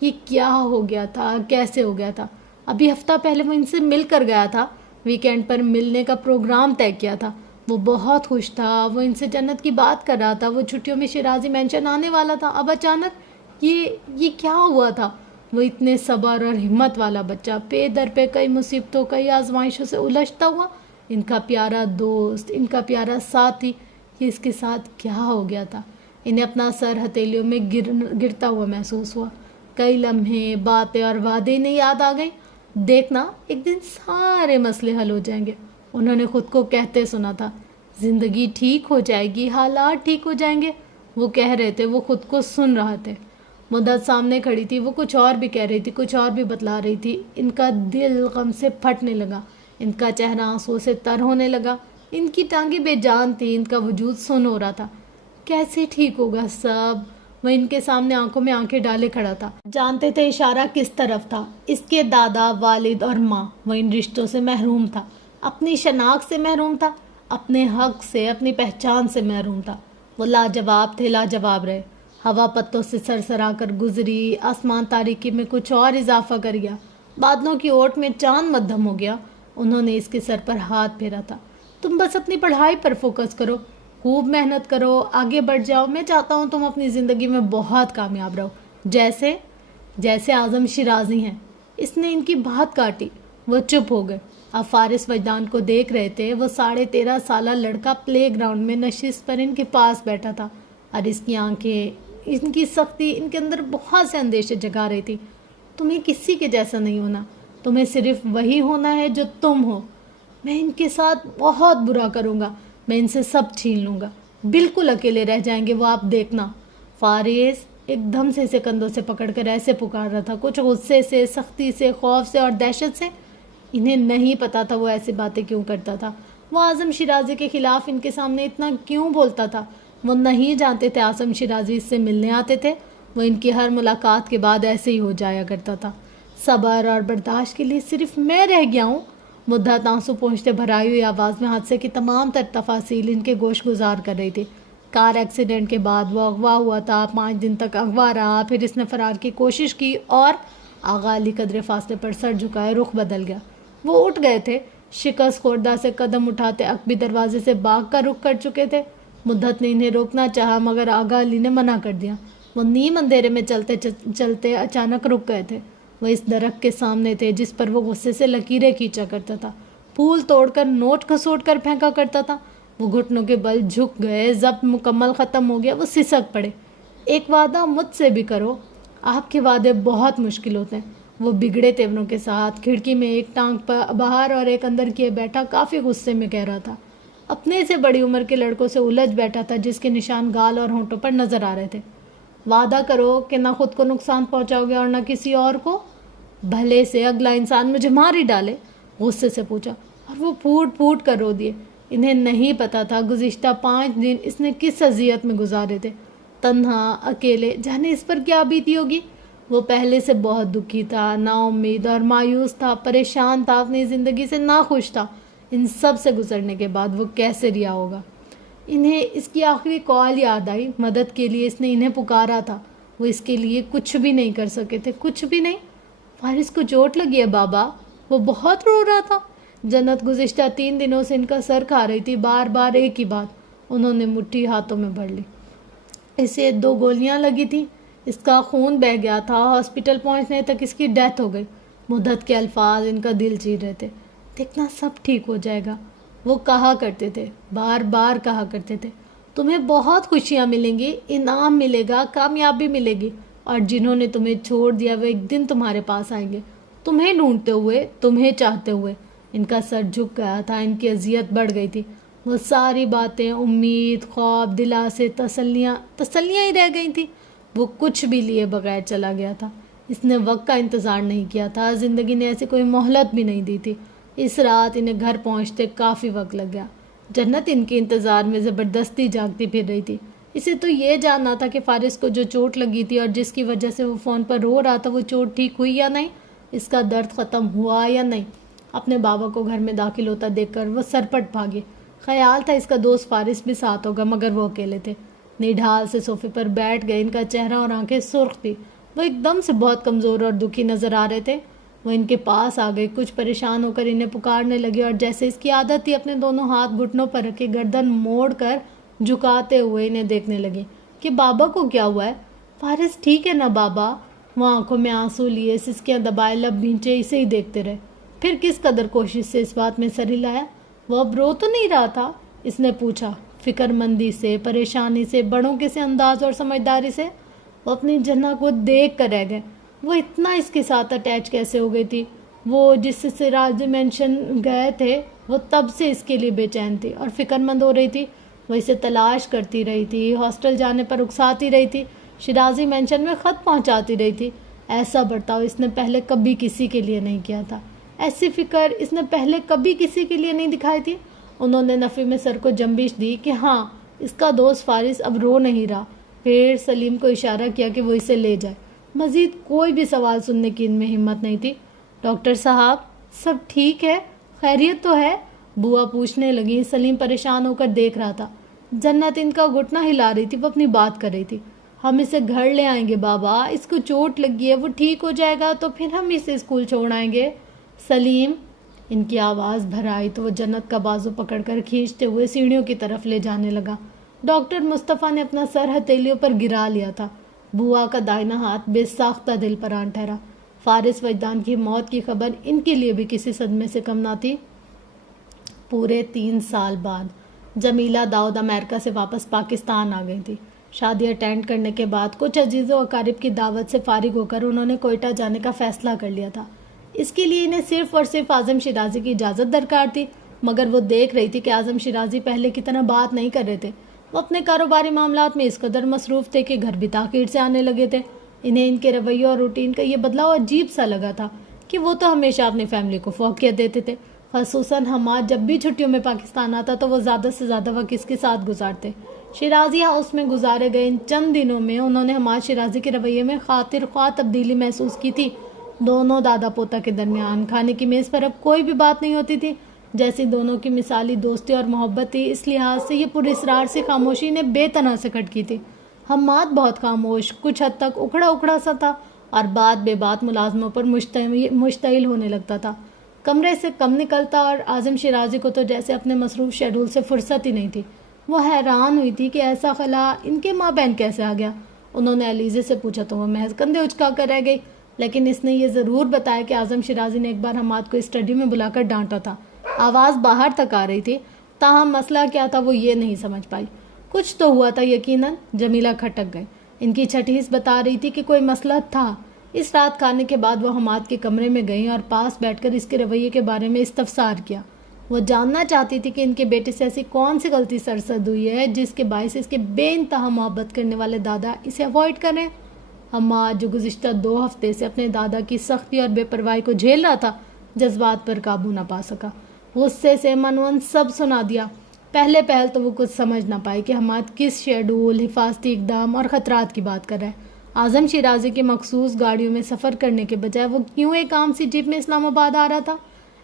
یہ کیا ہو گیا تھا؟ کیسے ہو گیا تھا؟ ابھی ہفتہ پہلے وہ ان سے مل کر گیا تھا۔ ویکینڈ پر ملنے کا پروگرام طے کیا تھا۔ وہ بہت خوش تھا۔ وہ ان سے جنت کی بات کر رہا تھا۔ وہ چھٹیوں میں شیرازی مینشن آنے والا تھا۔ اب اچانک یہ کیا ہوا تھا؟ وہ اتنے صبر اور ہمت والا بچہ، پے در پہ کئی مصیبتوں، کئی آزمائشوں سے الجھتا ہوا، ان کا پیارا دوست، ان کا پیارا ساتھی، یہ اس کے ساتھ کیا ہو گیا تھا؟ انہیں اپنا سر ہتھیلیوں میں گرتا ہوا محسوس ہوا۔ کئی لمحے، باتیں اور وعدے انہیں یاد آ گئیں۔ دیکھنا، ایک دن سارے مسئلے حل ہو جائیں گے، انہوں نے خود کو کہتے سنا تھا۔ زندگی ٹھیک ہو جائے گی، حالات ٹھیک ہو جائیں گے، وہ کہہ رہے تھے، وہ خود کو سن رہے تھے۔ مدت سامنے کھڑی تھی، وہ کچھ اور بھی کہہ رہی تھی، کچھ اور بھی بتلا رہی تھی۔ ان کا دل غم سے پھٹنے لگا، ان کا چہرہ آنسو سے تر ہونے لگا، ان کی ٹانگیں بے جان تھیں، ان کا وجود سن ہو رہا تھا۔ کیسے ٹھیک ہوگا سب؟ وہ ان کے سامنے آنکھوں میں آنکھیں ڈالے کھڑا تھا۔ جانتے تھے اشارہ کس طرف تھا۔ اس کے دادا، والد اور ماں۔ وہ ان رشتوں سے محروم تھا، اپنی شناخت سے محروم تھا، اپنے حق سے، اپنی پہچان سے محروم تھا۔ وہ لاجواب تھے، لاجواب رہے۔ ہوا پتوں سے سرسرا کر گزری، آسمان تاریکی میں کچھ اور اضافہ کر گیا، بادلوں کی اوٹ میں چاند مدھم ہو گیا۔ انہوں نے اس کے سر پر ہاتھ پھیرا تھا۔ تم بس اپنی پڑھائی پر فوکس کرو، خوب محنت کرو، آگے بڑھ جاؤ۔ میں چاہتا ہوں تم اپنی زندگی میں بہت کامیاب رہو، جیسے اعظم شیرازی ہیں۔ اس نے ان کی بات کاٹی۔ وہ چپ ہو گئے۔ اب فارس وجدان کو دیکھ رہے تھے۔ وہ 13.5 سالہ لڑکا پلے گراؤنڈ میں نشست پر ان کے پاس بیٹھا تھا، اور اس کی آنکھیں، ان کی سختی ان کے اندر بہت سے اندیشے جگا رہی تھی۔ تمہیں کسی کے جیسا نہیں ہونا، تمہیں صرف وہی ہونا ہے جو تم ہو۔ میں ان کے ساتھ بہت برا کروں گا، میں ان سے سب چھین لوں گا، بالکل اکیلے رہ جائیں گے وہ، آپ دیکھنا۔ فارس ایک دم سے اسے کندھوں سے پکڑ کر ایسے پکار رہا تھا، کچھ غصے سے، سختی سے، خوف سے اور دہشت سے۔ انہیں نہیں پتا تھا وہ ایسی باتیں کیوں کرتا تھا، وہ اعظم شیرازی کے خلاف ان کے سامنے اتنا کیوں بولتا تھا۔ وہ نہیں جانتے تھے اعظم شیرازی اس سے ملنے آتے تھے، وہ ان کی ہر ملاقات کے بعد ایسے ہی ہو جایا کرتا تھا۔ صبر اور برداشت کے لیے صرف میں رہ گیا ہوں۔ مدت آنسو پہنچتے بھرائی ہوئی آواز میں حادثے کی تمام تر تفاصیل ان کے گوش گزار کر رہی تھی۔ کار ایکسیڈنٹ کے بعد وہ اغوا ہوا تھا، 5 دن تک اغوا رہا، پھر اس نے فرار کی کوشش کی، اور آغا علی قدرے فاصلے پر سر جھکائے رخ بدل گیا۔ وہ اٹھ گئے تھے، شکست خوردہ سے قدم اٹھاتے عقبی دروازے سے باغ کا رخ کر چکے تھے۔ مدت نے انہیں روکنا چاہا، مگر آغا علی نے منع کر دیا۔ وہ نیم اندھیرے میں چلتے چلتے اچانک رک گئے تھے۔ وہ اس درخت کے سامنے تھے جس پر وہ غصے سے لکیریں کھینچا کرتا تھا، پھول توڑ کر، نوٹ کھسوٹ کر پھینکا کرتا تھا۔ وہ گھٹنوں کے بل جھک گئے، ضبط مکمل ختم ہو گیا۔ وہ سسک پڑے۔ ایک وعدہ مجھ سے بھی کرو۔ آپ کے وعدے بہت مشکل ہوتے ہیں۔ وہ بگڑے تیوروں کے ساتھ کھڑکی میں ایک ٹانگ باہر اور ایک اندر کیے بیٹھا کافی غصے میں کہہ رہا تھا۔ اپنے سے بڑی عمر کے لڑکوں سے الجھ بیٹھا تھا جس کے نشان گال اور ہونٹوں پر نظر آ رہے تھے۔ وعدہ کرو کہ نہ خود کو نقصان پہنچاؤ گے اور نہ کسی اور کو، بھلے سے اگلا انسان مجھے مار ہی ڈالے، غصے سے پوچھا، اور وہ پھوٹ پھوٹ کر رو دیے۔ انہیں نہیں پتا تھا گزشتہ 5 دن اس نے کس اذیت میں گزارے تھے، تنہا، اکیلے، جانے اس پر کیا بیتی ہوگی۔ وہ پہلے سے بہت دکھی تھا، نا امید اور مایوس تھا، پریشان تھا، اپنی زندگی سے ناخوش تھا۔ ان سب سے گزرنے کے بعد وہ کیسے رہا ہوگا؟ انہیں اس کی آخری کال یاد آئی، مدد کے لیے اس نے انہیں پکارا تھا۔ وہ اس کے لیے کچھ بھی نہیں کر سکے تھے، کچھ بھی نہیں۔ فارس کو چوٹ لگی ہے بابا، وہ بہت رو رہا تھا۔ جنت گزشتہ 3 دنوں سے ان کا سر کھا رہی تھی، بار بار ایک ہی بات۔ انہوں نے مٹھی ہاتھوں میں بھر لی۔ اسے 2 گولیاں لگی تھیں، اس کا خون بہہ گیا تھا، ہاسپٹل پہنچنے تک اس کی ڈیتھ ہو گئی۔ مدت کے الفاظ ان کا دل چیر رہے تھے۔ دیکھنا سب ٹھیک ہو جائے گا، وہ کہا کرتے تھے، بار بار کہا کرتے تھے۔ تمہیں بہت خوشیاں ملیں گی، انعام ملے گا، کامیابی ملے گی، اور جنہوں نے تمہیں چھوڑ دیا وہ ایک دن تمہارے پاس آئیں گے، تمہیں ڈھونڈتے ہوئے، تمہیں چاہتے ہوئے۔ ان کا سر جھک گیا تھا، ان کی اذیت بڑھ گئی تھی۔ وہ ساری باتیں، امید، خواب، دلاسے، تسلیاں ہی رہ گئی تھیں۔ وہ کچھ بھی لیے بغیر چلا گیا تھا۔ اس نے وقت کا انتظار نہیں کیا تھا، زندگی نے ایسی کوئی مہلت بھی نہیں دی تھی۔ اس رات انہیں گھر پہنچتے کافی وقت لگ گیا۔ جنت ان کے انتظار میں زبردستی جاگتی پھر رہی تھی۔ اسے تو یہ جاننا تھا کہ فارس کو جو چوٹ لگی تھی اور جس کی وجہ سے وہ فون پر رو رہا تھا، وہ چوٹ ٹھیک ہوئی یا نہیں، اس کا درد ختم ہوا یا نہیں۔ اپنے بابا کو گھر میں داخل ہوتا دیکھ کر وہ سرپٹ بھاگے۔ خیال تھا اس کا دوست فارس بھی ساتھ ہوگا، مگر وہ اکیلے تھے۔ نڈھال سے صوفے پر بیٹھ گئے، ان کا چہرہ اور آنکھیں سرخ تھی۔ وہ ایک دم سے بہت کمزور اور دکھی نظر آ رہے تھے۔ وہ ان کے پاس آ گئی، کچھ پریشان ہو کر انہیں پکارنے لگی، اور جیسے اس کی عادت تھی اپنے دونوں ہاتھ گھٹنوں پر رکھے گردن موڑ کر جھکاتے ہوئے انہیں دیکھنے لگی کہ بابا کو کیا ہوا ہے؟ فارس ٹھیک ہے نا بابا؟ وہ آنکھوں میں آنسو لیے، سسکیاں دبائے، لب بھینچے اسے ہی دیکھتے رہے۔ پھر کس قدر کوشش سے اس بات میں سر ہلایا۔ وہ اب رو تو نہیں رہا تھا؟ اس نے پوچھا، فکر مندی سے، پریشانی سے، بڑوں کے سے انداز اور سمجھداری سے۔ وہ اپنی جنہ کو دیکھ کر رہ گئے۔ وہ اتنا اس کے ساتھ اٹیچ کیسے ہو گئی تھی؟ وہ جس سے راج مینشن گئے تھے، وہ تب سے اس کے لیے بے چین تھی اور فکر مند ہو رہی تھی۔ وہ اسے تلاش کرتی رہی تھی، ہاسٹل جانے پر اکساتی رہی تھی، شیرازی مینشن میں خط پہنچاتی رہی تھی۔ ایسا برتاؤ اس نے پہلے کبھی کسی کے لیے نہیں کیا تھا، ایسی فکر اس نے پہلے کبھی کسی کے لیے نہیں دکھائی تھی۔ انہوں نے نفی میں سر کو جنبش دی کہ ہاں، اس کا دوست فارس اب رو نہیں رہا۔ پھر سلیم کو اشارہ کیا کہ وہ اسے لے جائے۔ مزید کوئی بھی سوال سننے کی ان میں ہمت نہیں تھی۔ ڈاکٹر صاحب، سب ٹھیک ہے؟ خیریت تو ہے؟ بوا پوچھنے لگی۔ سلیم پریشان ہو کر دیکھ رہا تھا۔ جنت ان کا گھٹنا ہلا رہی تھی، وہ اپنی بات کر رہی تھی۔ ہم اسے گھر لے آئیں گے بابا، اس کو چوٹ لگی ہے، وہ ٹھیک ہو جائے گا تو پھر ہم اسے اسکول چھوڑ آئیں گے۔ سلیم، ان کی آواز بھر آئی تو وہ جنت کا بازو پکڑ کر کھینچتے ہوئے سیڑھیوں کی طرف لے جانے لگا۔ ڈاکٹر مصطفیٰ نے اپنا سر ہتھیلیوں پر گرا لیا تھا۔ بوا کا دائنا ہاتھ بے ساختہ دل پر آن ٹھہرا۔ فارس وجدان کی موت کی خبر ان کے لیے بھی کسی صدمے سے کم نہ تھی۔ پورے 3 سال بعد جمیلہ داؤد امریکہ سے واپس پاکستان آ گئی تھی۔ شادی اٹینڈ کرنے کے بعد کچھ عزیز و اقارب کی دعوت سے فارغ ہو کر انہوں نے کوئٹہ جانے کا فیصلہ کر لیا تھا۔ اس کے لیے انہیں صرف اور صرف اعظم شیرازی کی اجازت درکار تھی، مگر وہ دیکھ رہی تھی کہ اعظم شیرازی پہلے کی طرح بات نہیں کر رہے تھے۔ وہ اپنے کاروباری معاملات میں اس قدر مصروف تھے کہ گھر بھی تاخیر سے آنے لگے تھے۔ انہیں ان کے رویے اور روٹین کا یہ بدلاؤ عجیب سا لگا تھا کہ وہ تو ہمیشہ اپنی فیملی کو فوقیت دیتے تھے۔ خصوصاً حماد جب بھی چھٹیوں میں پاکستان آتا تو وہ زیادہ سے زیادہ وقت اس کے ساتھ گزارتے۔ شیرازی ہاؤس میں گزارے گئے ان چند دنوں میں انہوں نے حماد شیرازی کے رویے میں خاطر خواہ تبدیلی محسوس کی تھی۔ دونوں دادا پوتا کے درمیان کھانے کی میز پر اب کوئی بھی بات نہیں ہوتی تھی۔ جیسی دونوں کی مثالی دوستی اور محبت تھی، اس لحاظ سے یہ پراسرار سے خاموشی نے بے تناہ سے کٹ کی تھی۔ حماد بہت خاموش، کچھ حد تک اکھڑا سا تھا اور بات بے بات ملازموں پر مشتعل ہونے لگتا تھا۔ کمرے سے کم نکلتا اور اعظم شیرازی کو تو جیسے اپنے مصروف شیڈول سے فرصت ہی نہیں تھی۔ وہ حیران ہوئی تھی کہ ایسا خلا ان کے ماں بہن کیسے آ گیا۔ انہوں نے علیزے سے پوچھا تو وہ محض کندھے اچکا کر رہ گئی، لیکن اس نے یہ ضرور بتایا کہ اعظم شیرازی نے ایک بار حماد کو اسٹڈی میں بلا کر ڈانٹا تھا۔ آواز باہر تک آ رہی تھی، تاہم مسئلہ کیا تھا وہ یہ نہیں سمجھ پائی۔ کچھ تو ہوا تھا یقیناً۔ جمیلہ کھٹک گئی۔ ان کی چھٹیس بتا رہی تھی کہ کوئی مسئلہ تھا۔ اس رات کھانے کے بعد وہ حماد کے کمرے میں گئیں اور پاس بیٹھ کر اس کے رویے کے بارے میں استفسار کیا۔ وہ جاننا چاہتی تھی کہ ان کے بیٹے سے ایسی کون سی غلطی سرزد ہوئی ہے جس کے باعث اس کے بے انتہا محبت کرنے والے دادا اسے اوائڈ کر رہے ہیں۔ حماد جو گزشتہ 2 ہفتے سے اپنے دادا کی سختی اور بے پرواہی کو جھیل رہا تھا، جذبات پر قابو نہ پا سکا۔ غصے سے من سب سنا دیا۔ پہلے پہل تو وہ کچھ سمجھ نہ پائی کہ حماد کس شیڈول، حفاظتی اقدام اور خطرات کی بات کر رہا ہے۔ اعظم شیرازی کے مخصوص گاڑیوں میں سفر کرنے کے بجائے وہ کیوں ایک عام سی جیپ میں اسلام آباد آ رہا تھا؟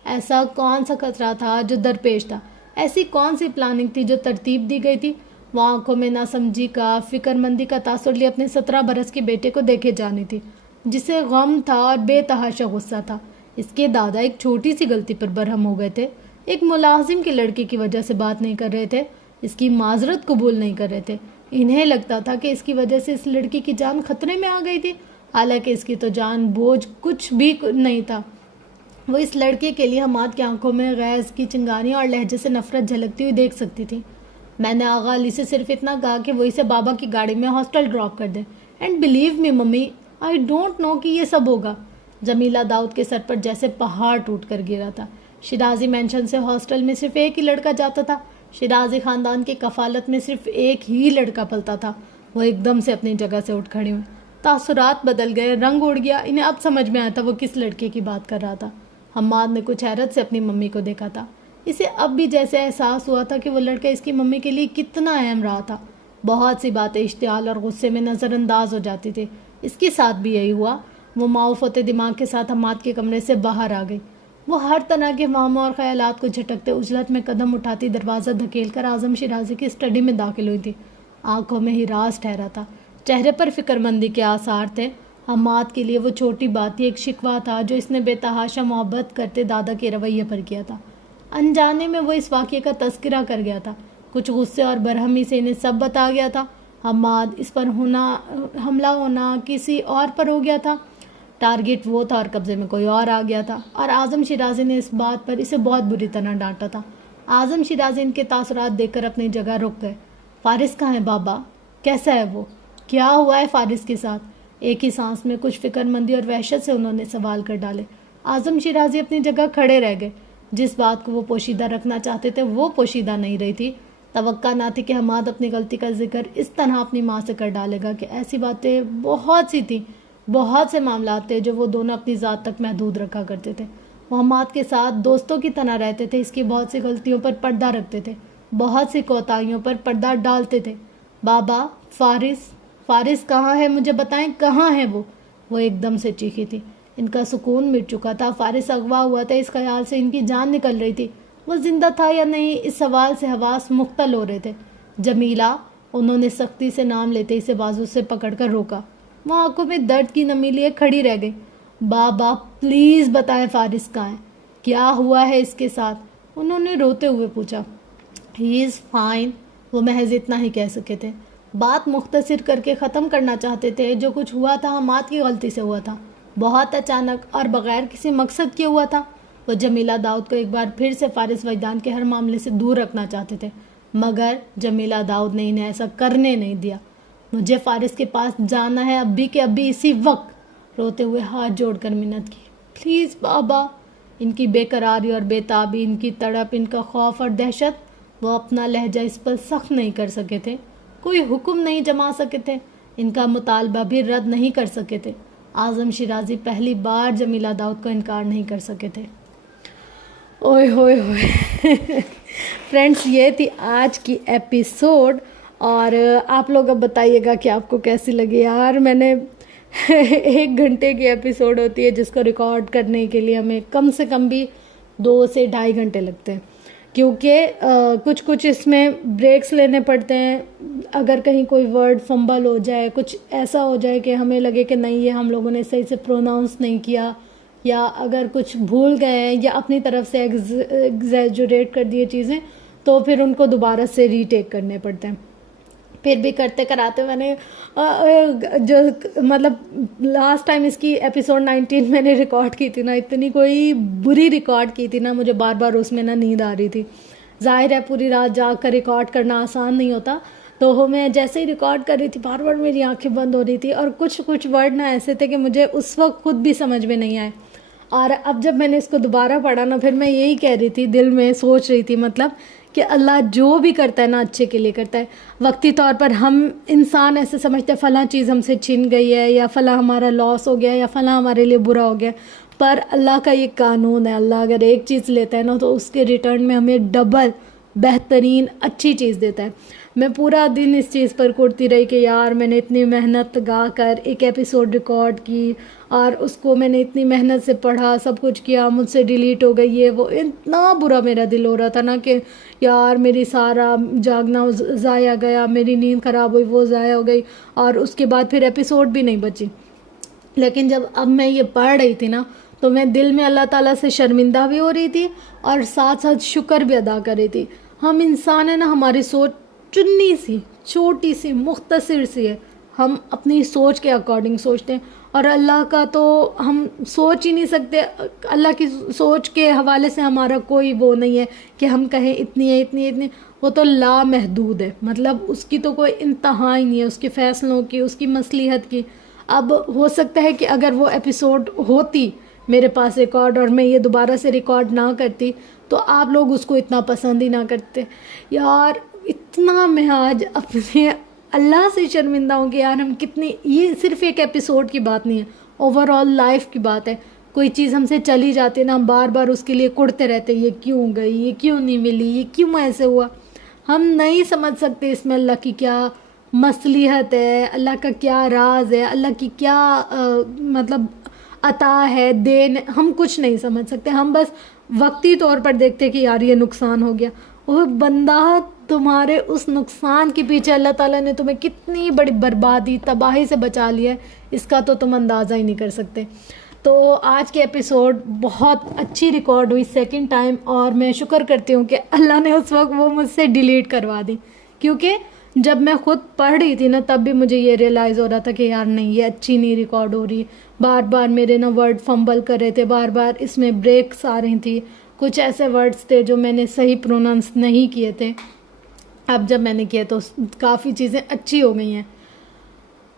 ایسا کون سا خطرہ تھا جو درپیش تھا؟ ایسی کون سی پلاننگ تھی جو ترتیب دی گئی تھی؟ وہ آنکھوں میں ناسمجھی کا، فکر مندی کا تاثر لیے اپنے 17 برس کے بیٹے کو دیکھے جانی تھی، جسے غم تھا اور بے تحاشا غصہ تھا۔ اس کے دادا ایک چھوٹی سی غلطی پر برہم ہو گئے تھے، ایک ملازم کی لڑکی کی وجہ سے بات نہیں کر رہے تھے، اس کی معذرت قبول نہیں کر رہے تھے۔ انہیں لگتا تھا کہ اس کی وجہ سے اس لڑکی کی جان خطرے میں آ گئی تھی، حالانکہ اس کی تو جان بوجھ کچھ بھی نہیں تھا۔ وہ اس لڑکے کے لیے حماد کی آنکھوں میں غیظ کی چنگاریاں اور لہجے سے نفرت جھلکتی ہوئی دیکھ سکتی تھی۔ میں نے آغا علی سے صرف اتنا کہا کہ وہ اسے بابا کی گاڑی میں ہاسٹل ڈراپ کر دیں، and believe me mummy, I don't know کہ یہ سب ہوگا۔ جمیلہ داؤد کے سر پر جیسے پہاڑ ٹوٹ کر گرا تھا۔ شیرازی مینشن سے ہاسٹل میں صرف ایک ہی لڑکا جاتا تھا، شیرازی خاندان کی کفالت میں صرف ایک ہی لڑکا پلتا تھا۔ وہ ایک دم سے اپنی جگہ سے اٹھ کھڑی ہوئی، تاثرات بدل گئے، رنگ اڑ گیا۔ انہیں اب سمجھ میں آیا تھا وہ کس لڑکے کی بات کر رہا تھا۔ حماد نے کچھ حیرت سے اپنی ممی کو دیکھا تھا۔ اسے اب بھی جیسے احساس ہوا تھا کہ وہ لڑکا اس کی ممی کے لیے کتنا اہم رہا تھا۔ بہت سی باتیں اشتعال اور غصے میں نظر انداز ہو جاتی تھی۔ اس کے ساتھ بھی یہی ہوا۔ وہ معاف ہوتے دماغ کے ساتھ حماد کے کمرے سے باہر آ گئی۔ وہ ہر طرح کے وہموں اور خیالات کو جھٹکتے عجلت میں قدم اٹھاتی دروازہ دھکیل کر اعظم شیرازی کی اسٹڈی میں داخل ہوئی تھی۔ آنکھوں میں ہراس ٹھہرا تھا، چہرے پر فکر مندی کے آثار تھے۔ حماد کے لیے وہ چھوٹی بات تھی، ایک شکوہ تھا جو اس نے بے تحاشا محبت کرتے دادا کے رویے پر کیا تھا۔ انجانے میں وہ اس واقعے کا تذکرہ کر گیا تھا، کچھ غصے اور برہمی سے انہیں سب بتا گیا تھا۔ حماد اس پر حملہ ہونا کسی اور پر ہو گیا تھا، ٹارگٹ وہ تھا اور قبضے میں کوئی اور آ گیا تھا، اور اعظم شیرازی نے اس بات پر اسے بہت بری طرح ڈانٹا تھا۔ اعظم شیرازی ان کے تاثرات دیکھ کر اپنی جگہ رک گئے۔ فارس کہاں ہے بابا؟ کیسا ہے وہ؟ کیا ہوا ہے فارس کے ساتھ؟ ایک ہی سانس میں کچھ فکر مندی اور وحشت سے انہوں نے سوال کر ڈالے۔ اعظم شیرازی اپنی جگہ کھڑے رہ گئے۔ جس بات کو وہ پوشیدہ رکھنا چاہتے تھے وہ پوشیدہ نہیں رہی تھی۔ توقع نہ تھی کہ حماد اپنی غلطی کا ذکر اس طرح اپنی ماں سے کر ڈالے گا، کہ ایسی باتیں بہت سی تھیں، بہت سے معاملات تھے جو وہ دونوں اپنی ذات تک محدود رکھا کرتے تھے۔ وہ حماد کے ساتھ دوستوں کی طرح رہتے تھے، اس کی بہت سی غلطیوں پر پردہ رکھتے تھے، بہت سی کوتاہیوں پر پردہ ڈالتے تھے۔ بابا، فارس کہاں ہے؟ مجھے بتائیں کہاں ہے وہ ایک دم سے چیخی تھی۔ ان کا سکون مٹ چکا تھا۔ فارس اغوا ہوا تھا، اس خیال سے ان کی جان نکل رہی تھی۔ وہ زندہ تھا یا نہیں، اس سوال سے حواس مختل ہو رہے تھے۔ جمیلہ، انہوں نے سختی سے نام لیتے اسے بازو سے پکڑ کر روکا۔ وہ آنکھوں میں درد کی نمی لیے کھڑی رہ گئی۔ بابا پلیز بتائیں فارس کہاں ہے، کیا ہوا ہے اس کے ساتھ؟ انہوں نے روتے ہوئے پوچھا۔ ہی از فائن، وہ محض اتنا ہی کہہ سکے تھے۔ بات مختصر کر کے ختم کرنا چاہتے تھے۔ جو کچھ ہوا تھا حماد کی غلطی سے ہوا تھا، بہت اچانک اور بغیر کسی مقصد کے ہوا تھا۔ وہ جمیلہ داؤد کو ایک بار پھر سے فارس وجدان کے ہر معاملے سے دور رکھنا چاہتے تھے، مگر جمیلہ داؤد نے انہیں ایسا کرنے نہیں دیا۔ مجھے فارس کے پاس جانا ہے، ابھی کے ابھی، اسی وقت، روتے ہوئے ہاتھ جوڑ کر منت کی۔ پلیز بابا۔ ان کی بے قراری اور بے تابی، ان کی تڑپ، ان کا خوف اور دہشت، وہ اپنا لہجہ اس پر سخت نہیں کر سکے تھے، کوئی حکم نہیں جما سکے تھے، ان کا مطالبہ بھی رد نہیں کر سکے تھے۔ اعظم شیرازی پہلی بار جمیلہ داؤد کو انکار نہیں کر سکے تھے۔ اوئے ہوئے ہوئے فرینڈس، یہ تھی آج کی ایپیسوڈ، اور آپ لوگ اب بتائیے گا کہ آپ کو کیسی لگی۔ یار میں نے 1 گھنٹے کی ایپیسوڈ ہوتی ہے جس کو ریکارڈ کرنے کے لیے ہمیں کم سے کم بھی 2 سے 2.5 گھنٹے لگتے ہیں، کیونکہ کچھ اس میں بریکس لینے پڑتے ہیں۔ اگر کہیں کوئی ورڈ فمبل ہو جائے، کچھ ایسا ہو جائے کہ ہمیں لگے کہ نہیں یہ ہم لوگوں نے صحیح سے پروناؤنس نہیں کیا، یا اگر کچھ بھول گئے ہیں یا اپنی طرف سے ایگزیجریٹ کر دیے چیزیں، تو پھر ان کو دوبارہ سے ری ٹیک کرنے پڑتے ہیں۔ پھر بھی کرتے کراتے میں نے جو مطلب لاسٹ ٹائم اس کی ایپیسوڈ 19 میں نے ریکارڈ کی تھی نا، اتنی کوئی بری ریکارڈ کی تھی نا، مجھے بار بار اس میں نیند آ رہی تھی۔ ظاہر ہے پوری رات جاگ کر ریکارڈ کرنا آسان نہیں ہوتا، تو میں جیسے ہی ریکارڈ کر رہی تھی بار بار میری آنکھیں بند ہو رہی تھی، اور کچھ ورڈ نا ایسے تھے کہ مجھے اس وقت خود بھی سمجھ میں نہیں آئے۔ اور اب جب میں نے اس کو دوبارہ پڑھا نا، پھر میں یہی کہہ رہی تھی، دل میں سوچ رہی تھی مطلب کہ اللہ جو بھی کرتا ہے نا اچھے کے لیے کرتا ہے. وقتی طور پر ہم انسان ایسے سمجھتے ہیں فلاں چیز ہم سے چھن گئی ہے، یا فلاں ہمارا لاس ہو گیا، یا فلاں ہمارے لیے برا ہو گیا، پر اللہ کا یہ قانون ہے، اللہ اگر ایک چیز لیتا ہے نا تو اس کے ریٹرن میں ہمیں ڈبل بہترین اچھی چیز دیتا ہے. میں پورا دن اس چیز پر کرتی رہی کہ یار میں نے اتنی محنت لگا کر ایک ایپیسوڈ ریکارڈ کی، اور اس کو میں نے اتنی محنت سے پڑھا، سب کچھ کیا، مجھ سے ڈیلیٹ ہو گئی یہ وہ. اتنا برا میرا دل ہو رہا تھا نا کہ یار میری سارا جاگنا ضائع گیا، میری نیند خراب ہوئی، وہ ضائع ہو گئی، اور اس کے بعد پھر ایپیسوڈ بھی نہیں بچی. لیکن جب اب میں یہ پڑھ رہی تھی نا تو میں دل میں اللہ تعالیٰ سے شرمندہ بھی ہو رہی تھی اور ساتھ ساتھ شکر بھی ادا کر رہی تھی. ہم انسان ہیں نا، ہماری سوچ چنی سی چھوٹی سی مختصر سی ہے، ہم اپنی سوچ کے اکارڈنگ سوچتے ہیں، اور اللہ کا تو ہم سوچ ہی نہیں سکتے. اللہ کی سوچ کے حوالے سے ہمارا کوئی وہ نہیں ہے کہ ہم کہیں اتنی ہے اتنی اتنی، وہ تو لامحدود ہے، مطلب اس کی تو کوئی انتہا ہی نہیں ہے، اس کے فیصلوں کی، اس کی مصلحت کی. اب ہو سکتا ہے کہ اگر وہ ایپیسوڈ ہوتی میرے پاس ریکارڈ اور میں یہ دوبارہ سے ریکارڈ نہ کرتی تو آپ لوگ اس کو اتنا پسند ہی نہ کرتے. یار اتنا میں آج اپنے اللہ سے شرمندہ ہوں کہ یار ہم کتنی، یہ صرف ایک ایپیسوڈ کی بات نہیں ہے، اوور آل لائف کی بات ہے. کوئی چیز ہم سے چلی جاتی ہے نا، ہم بار بار اس کے لیے کڑتے رہتے ہیں، یہ کیوں گئی، یہ کیوں نہیں ملی، یہ کیوں ایسے ہوا. ہم نہیں سمجھ سکتے اس میں اللہ کی کیا مصلحت ہے، اللہ کا کیا راز ہے، اللہ کی کیا مطلب عطا ہے، دین. ہم کچھ نہیں سمجھ سکتے، ہم بس وقتی طور پر دیکھتے کہ یار یہ نقصان ہو گیا. وہ بندہ تمہارے اس نقصان کے پیچھے اللہ تعالیٰ نے تمہیں کتنی بڑی بربادی تباہی سے بچا لیا ہے، اس کا تو تم اندازہ ہی نہیں کر سکتے. تو آج کے ایپیسوڈ بہت اچھی ریکارڈ ہوئی سیکنڈ ٹائم، اور میں شکر کرتی ہوں کہ اللہ نے اس وقت وہ مجھ سے ڈیلیٹ کروا دی، کیونکہ جب میں خود پڑھ رہی تھی نا تب بھی مجھے یہ ریئلائز ہو رہا تھا کہ یار نہیں یہ اچھی نہیں ریکارڈ ہو رہی. بار بار میرے نا ورڈ فمبل کر رہے تھے، بار بار اس میں بریکس آ رہی تھی، کچھ ایسے ورڈز تھے جو میں نے صحیح پروننس نہیں کیے تھے. اب جب میں نے کیے تو کافی چیزیں اچھی ہو گئی ہیں.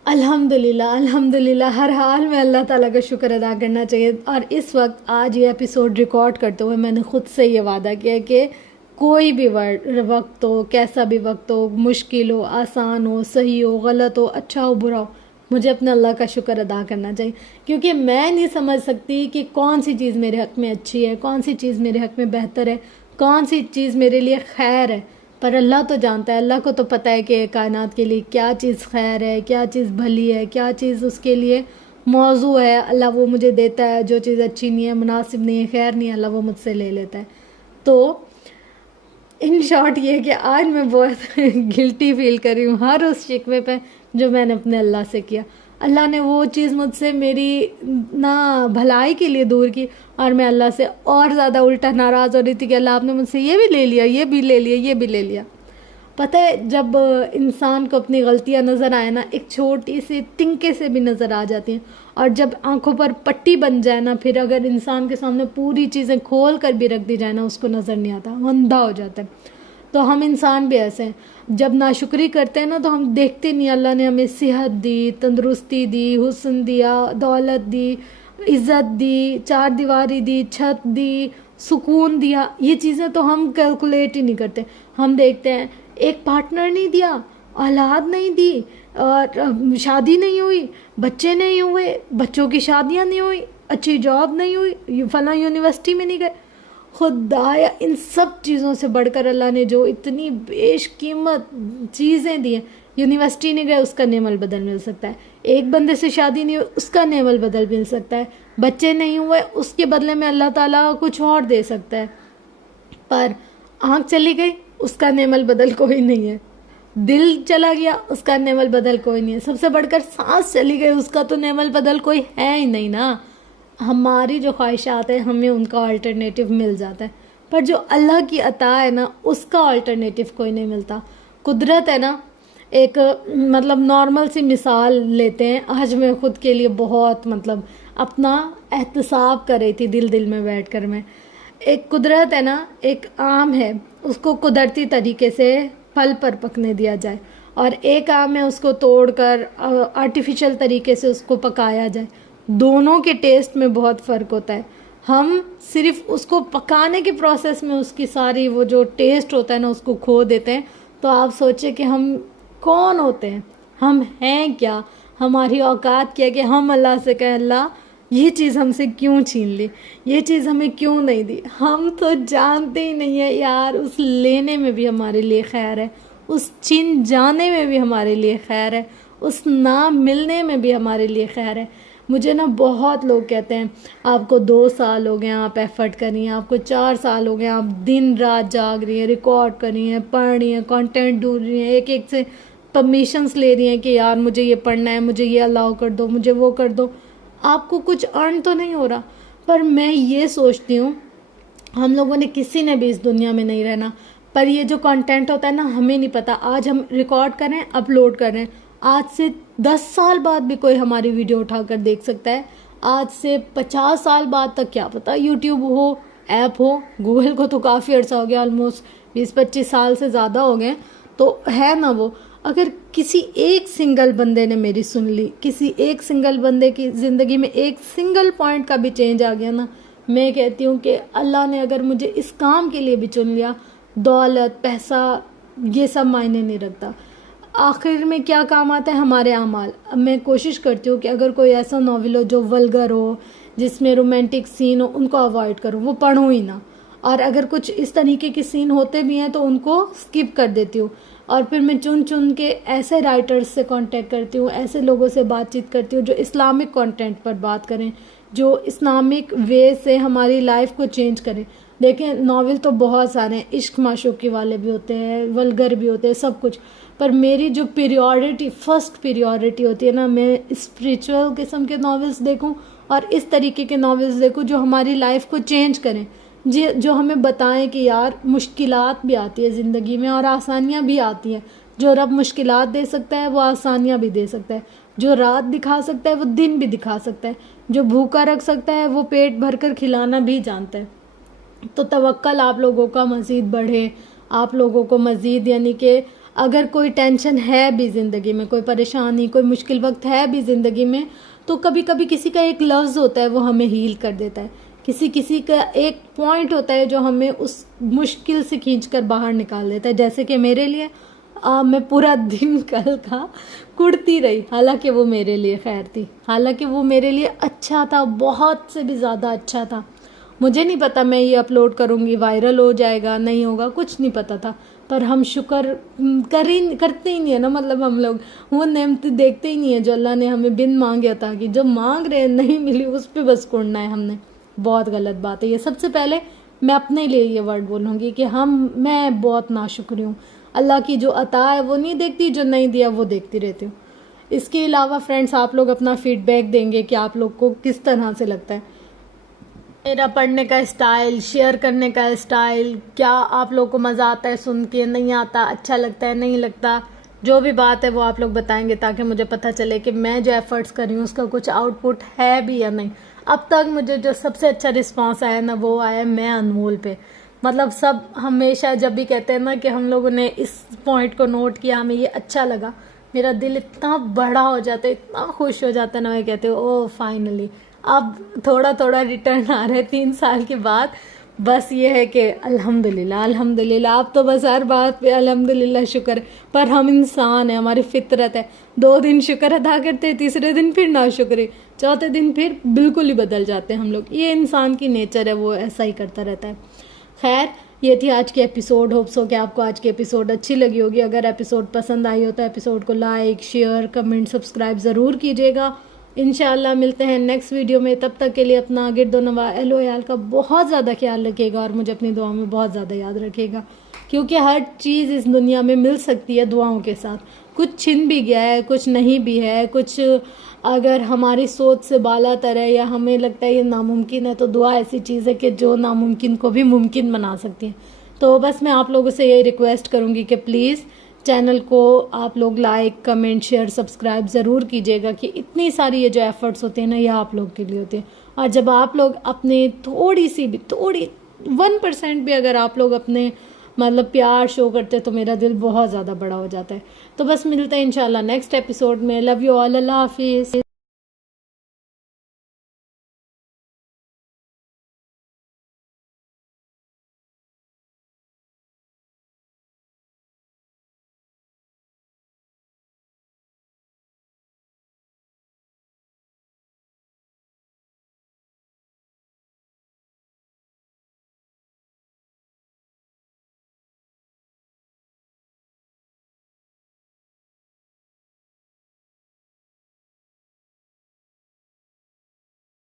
الحمدللہ الحمدللہ، ہر حال میں اللہ تعالیٰ کا شکر ادا کرنا چاہیے. اور اس وقت آج یہ ایپیسوڈ ریکارڈ کرتے ہوئے میں نے خود سے یہ وعدہ کیا کہ کوئی بھی وقت ہو، کیسا بھی وقت ہو، مشکل ہو، آسان ہو، صحیح ہو، غلط ہو، اچھا ہو، برا ہو، مجھے اپنے اللہ کا شکر ادا کرنا چاہیے. کیونکہ میں نہیں سمجھ سکتی کہ کون سی چیز میرے حق میں اچھی ہے، کون سی چیز میرے حق میں بہتر ہے، کون سی چیز میرے لیے خیر ہے. پر اللہ تو جانتا ہے، اللہ کو تو پتہ ہے کہ کائنات کے لیے کیا چیز خیر ہے، کیا چیز بھلی ہے، کیا چیز اس کے لیے موضوع ہے. اللہ وہ مجھے دیتا ہے، جو چیز اچھی نہیں ہے، مناسب نہیں ہے، خیر نہیں ہے، اللہ وہ مجھ سے لے لیتا ہے. تو ان شارٹ یہ کہ آج میں بہت گلٹی فیل کر رہی ہوں ہر اس شکوے پہ جو میں نے اپنے اللہ سے کیا. اللہ نے وہ چیز مجھ سے میری نہ بھلائی کے لیے دور کی، اور میں اللہ سے اور زیادہ الٹا ناراض ہو رہی تھی کہ اللہ آپ نے مجھ سے یہ بھی لے لیا، یہ بھی لے لیا، یہ بھی لے لیا. پتہ ہے جب انسان کو اپنی غلطیاں نظر آئے نا، ایک چھوٹی سی تنکے سے بھی نظر آ جاتی ہیں، اور جب آنکھوں پر پٹی بن جائے نا، پھر اگر انسان کے سامنے پوری چیزیں کھول کر بھی رکھ دی جائے نا، اس کو نظر نہیں آتا، وہ اندھا ہو جاتا ہے. تو ہم انسان بھی ایسے ہیں، جب ناشکری کرتے ہیں نا تو ہم دیکھتے نہیں اللہ نے ہمیں صحت دی، تندرستی دی، حسن دیا، دولت دی، عزت دی، چار دیواری دی، چھت دی، سکون دیا. یہ چیزیں تو ہم کیلکولیٹ ہی نہیں کرتے. ہم دیکھتے ہیں ایک پارٹنر نہیں دیا، اولاد نہیں دی، اور شادی نہیں ہوئی، بچے نہیں ہوئے، بچوں کی شادیاں نہیں ہوئی، اچھی جاب نہیں ہوئی، فلاں یونیورسٹی میں نہیں گئے. خدایا ان سب چیزوں سے بڑھ کر اللہ نے جو اتنی بیش قیمت چیزیں دی ہیں، یونیورسٹی نہیں گئے اس کا نعم البدل مل سکتا ہے، ایک بندے سے شادی نہیں ہوئی اس کا نعم البدل مل سکتا ہے، بچے نہیں ہوئے اس کے بدلے میں اللہ تعالیٰ کچھ اور دے سکتا ہے. پر آنکھ چلی گئی اس کا نعم البدل کوئی نہیں ہے، دل چلا گیا اس کا نعم البدل کوئی نہیں ہے، سب سے بڑھ کر سانس چلی گئی اس کا تو نعم البدل کوئی ہے ہی نہیں نا. ہماری جو خواہشات ہیں ہمیں ان کا آلٹرنیٹیو مل جاتا ہے، پر جو اللہ کی عطا ہے نا اس کا آلٹرنیٹیو کوئی نہیں ملتا. قدرت ہے نا، ایک مطلب نارمل سی مثال لیتے ہیں. آج میں خود کے لیے بہت مطلب اپنا احتساب کر رہی تھی دل میں بیٹھ کر. میں ایک قدرت ہے نا، ایک آم ہے، اس کو قدرتی طریقے سے پھل پر پکنے دیا جائے، اور ایک آم ہے اس کو توڑ کر آرٹیفیشل طریقے سے اس کو پکایا جائے. دونوں کے ٹیسٹ میں بہت فرق ہوتا ہے. ہم صرف اس کو پکانے کے پروسیس میں اس کی ساری وہ جو ٹیسٹ ہوتا ہے نا اس کو کھو دیتے ہیں. تو آپ سوچیں کہ ہم کون ہوتے ہیں, ہم ہیں کیا, ہماری اوقات کیا کہ ہم اللہ سے کہیں اللہ یہ چیز ہم سے کیوں چھین لی, یہ چیز ہمیں کیوں نہیں دی. ہم تو جانتے ہی نہیں ہیں یار, اس لینے میں بھی ہمارے لیے خیر ہے, اس چھین جانے میں بھی ہمارے لیے خیر ہے, اس نہ ملنے میں بھی ہمارے لیے خیر ہے. مجھے نا بہت لوگ کہتے ہیں آپ کو 2 سال ہو گئے آپ ایفرٹ کر رہی ہیں, آپ کو 4 سال ہو گئے آپ دن رات جاگ رہی ہیں, ریکارڈ کر رہی ہیں, پڑھ رہی ہیں, کانٹینٹ ڈھونڈ رہی ہیں, ایک سے پرمیشنس لے رہی ہیں کہ یار مجھے یہ پڑھنا ہے, مجھے یہ الاؤ کر دو, مجھے وہ کر دو. آپ کو کچھ ارن تو نہیں ہو رہا, پر میں یہ سوچتی ہوں ہم لوگوں نے کسی نے بھی اس دنیا میں نہیں رہنا, پر یہ جو کانٹینٹ ہوتا ہے نا ہمیں نہیں پتا. آج ہم ریکارڈ کر رہے ہیں, اپلوڈ کر رہے ہیں, آج سے 10 سال بعد بھی کوئی ہماری ویڈیو اٹھا کر دیکھ سکتا ہے, آج سے 50 سال بعد تک کیا پتا یوٹیوب ہو, ایپ ہو. گوگل کو تو کافی عرصہ ہو گیا, آلموسٹ 20-25 سال سے زیادہ ہو گئے, تو ہے نا وہ. اگر کسی ایک سنگل بندے نے میری سن لی, کسی ایک سنگل بندے کی زندگی میں ایک سنگل پوائنٹ کا بھی چینج آ گیا نا, میں کہتی ہوں کہ اللہ نے اگر مجھے اس کام کے لیے بھی چن لیا, دولت پیسہ یہ سب معنی نہیں رکھتا. آخر میں کیا کام آتا ہے ہمارے اعمال. اب میں کوشش کرتی ہوں کہ اگر کوئی ایسا ناول ہو جو ولگر ہو, جس میں رومانٹک سین ہو, ان کو اوائڈ کروں, وہ پڑھوں ہی نہ. اور اگر کچھ اس طریقے کے سین ہوتے بھی ہیں تو ان کو سکپ کر دیتی ہوں, اور پھر میں چن کے ایسے رائٹرز سے کانٹیکٹ کرتی ہوں, ایسے لوگوں سے بات چیت کرتی ہوں جو اسلامک کانٹینٹ پر بات کریں, جو اسلامک وے سے ہماری لائف کو چینج کریں. دیکھیں ناول تو بہت سارے ہیں, عشق معشوقی والے بھی ہوتے ہیں, ولگر بھی ہوتے ہیں, سب کچھ, پر میری جو فرسٹ پیریورٹی ہوتی ہے نا, میں اسپریچول قسم کے ناولز دیکھوں اور اس طریقے کے ناولز دیکھوں جو ہماری لائف کو چینج کریں, جو ہمیں بتائیں کہ یار مشکلات بھی آتی ہے زندگی میں اور آسانیاں بھی آتی ہیں. جو رب مشکلات دے سکتا ہے وہ آسانیاں بھی دے سکتا ہے, جو رات دکھا سکتا ہے وہ دن بھی دکھا سکتا ہے, جو بھوکا رکھ سکتا ہے وہ پیٹ بھر کر کھلانا بھی جانتا ہے. تو توکل آپ لوگوں کا مزید بڑھے, آپ لوگوں کو مزید, یعنی کہ اگر کوئی ٹینشن ہے بھی زندگی میں, کوئی پریشانی, کوئی مشکل وقت ہے بھی زندگی میں, تو کبھی کبھی کسی کا ایک لفظ ہوتا ہے وہ ہمیں ہیل کر دیتا ہے, کسی کا ایک پوائنٹ ہوتا ہے جو ہمیں اس مشکل سے کھینچ کر باہر نکال دیتا ہے. جیسے کہ میرے لیے میں پورا دن کل کا کڑتی رہی, حالانکہ وہ میرے لیے خیر تھی, حالانکہ وہ میرے لیے اچھا تھا, بہت سے بھی زیادہ اچھا تھا. مجھے نہیں پتا میں یہ اپلوڈ کروں گی وائرل ہو جائے گا نہیں ہوگا, کچھ نہیں پتا تھا, پر ہم شکر کرتے ہی نہیں ہے نا. مطلب ہم لوگ وہ نعمت دیکھتے ہی نہیں ہے جو اللہ نے ہمیں بن مانگے عطا کی. جو مانگ رہے نہیں ملی اس پہ بس کوڑنا ہے ہم نے. بہت غلط بات ہے یہ. سب سے پہلے میں اپنے لیے یہ ورڈ بولوں گی کہ میں بہت ناشکری ہوں. اللہ کی جو عطا ہے وہ نہیں دیکھتی, جو نہیں دیا وہ دیکھتی رہتی ہوں. اس کے علاوہ فرینڈس آپ لوگ اپنا فیڈ بیک دیں گے کہ آپ لوگ کو کس طرح سے لگتا ہے میرا پڑھنے کا اسٹائل, شیئر کرنے کا اسٹائل. کیا آپ لوگ کو مزہ آتا ہے سن کے, نہیں آتا, اچھا لگتا ہے, نہیں لگتا. جو بھی بات ہے وہ آپ لوگ بتائیں گے تاکہ مجھے پتہ چلے کہ میں جو ایفرٹس کر رہی ہوں اس کا کچھ آؤٹ پٹ ہے بھی یا نہیں. اب تک مجھے جو سب سے اچھا رسپانس آیا نا وہ آیا میں انمول پہ. مطلب سب ہمیشہ جب بھی کہتے ہیں نا کہ ہم لوگوں نے اس پوائنٹ کو نوٹ کیا, ہمیں یہ اچھا لگا, میرا دل اتنا بڑا ہو جاتا ہے, اتنا خوش ہو جاتا ہے نا. میں کہتے ہوں او فائنلی اب تھوڑا ریٹرن آ رہا ہے 3 سال کے بعد. بس یہ ہے کہ الحمدللہ آپ تو بس ہر بات پہ الحمدللہ شکر. پر ہم انسان ہیں, ہماری فطرت ہے, 2 دن شکر ادا کرتے, تیسرے دن پھر ناشکری, چوتھے دن پھر بالکل ہی بدل جاتے ہیں ہم لوگ. یہ انسان کی نیچر ہے, وہ ایسا ہی کرتا رہتا ہے. خیر یہ تھی آج کی ایپیسوڈ. ہوپ سو کہ آپ کو آج کی ایپیسوڈ اچھی لگی ہوگی. اگر ایپیسوڈ پسند آئی ہو تو ایپیسوڈ کو لائک, شیئر, کمنٹ, سبسکرائب ضرور کیجیے گا. انشاءاللہ ملتے ہیں نیکسٹ ویڈیو میں. تب تک کے لیے اپنا گرد و نواح اہل و عیال کا بہت زیادہ خیال رکھیے گا اور مجھے اپنی دعاؤں میں بہت زیادہ یاد رکھیے گا, کیونکہ ہر چیز اس دنیا میں مل سکتی ہے دعاؤں کے ساتھ. کچھ چھن بھی گیا ہے, کچھ نہیں بھی ہے, کچھ اگر ہماری سوچ سے بالا تر ہے یا ہمیں لگتا ہے یہ ناممکن ہے, تو دعا ایسی چیز ہے کہ جو ناممکن کو بھی ممکن بنا سکتی ہے. تو بس میں آپ لوگوں سے یہی ریکویسٹ کروں گی کہ پلیز چینل کو آپ لوگ لائک, کمنٹ, شیئر, سبسکرائب ضرور کیجیے گا, کہ اتنی ساری یہ جو ایفرٹس ہوتے ہیں نا یہ آپ لوگ کے لیے ہوتے ہیں. اور جب آپ لوگ اپنے تھوڑی 1% بھی اگر آپ لوگ اپنے مطلب پیار شو کرتے تو میرا دل بہت زیادہ بڑا ہو جاتا ہے. تو بس ملتے ہیں انشاءاللہ نیکسٹ ایپیسوڈ میں. لو یو آل, اللہ حافظ.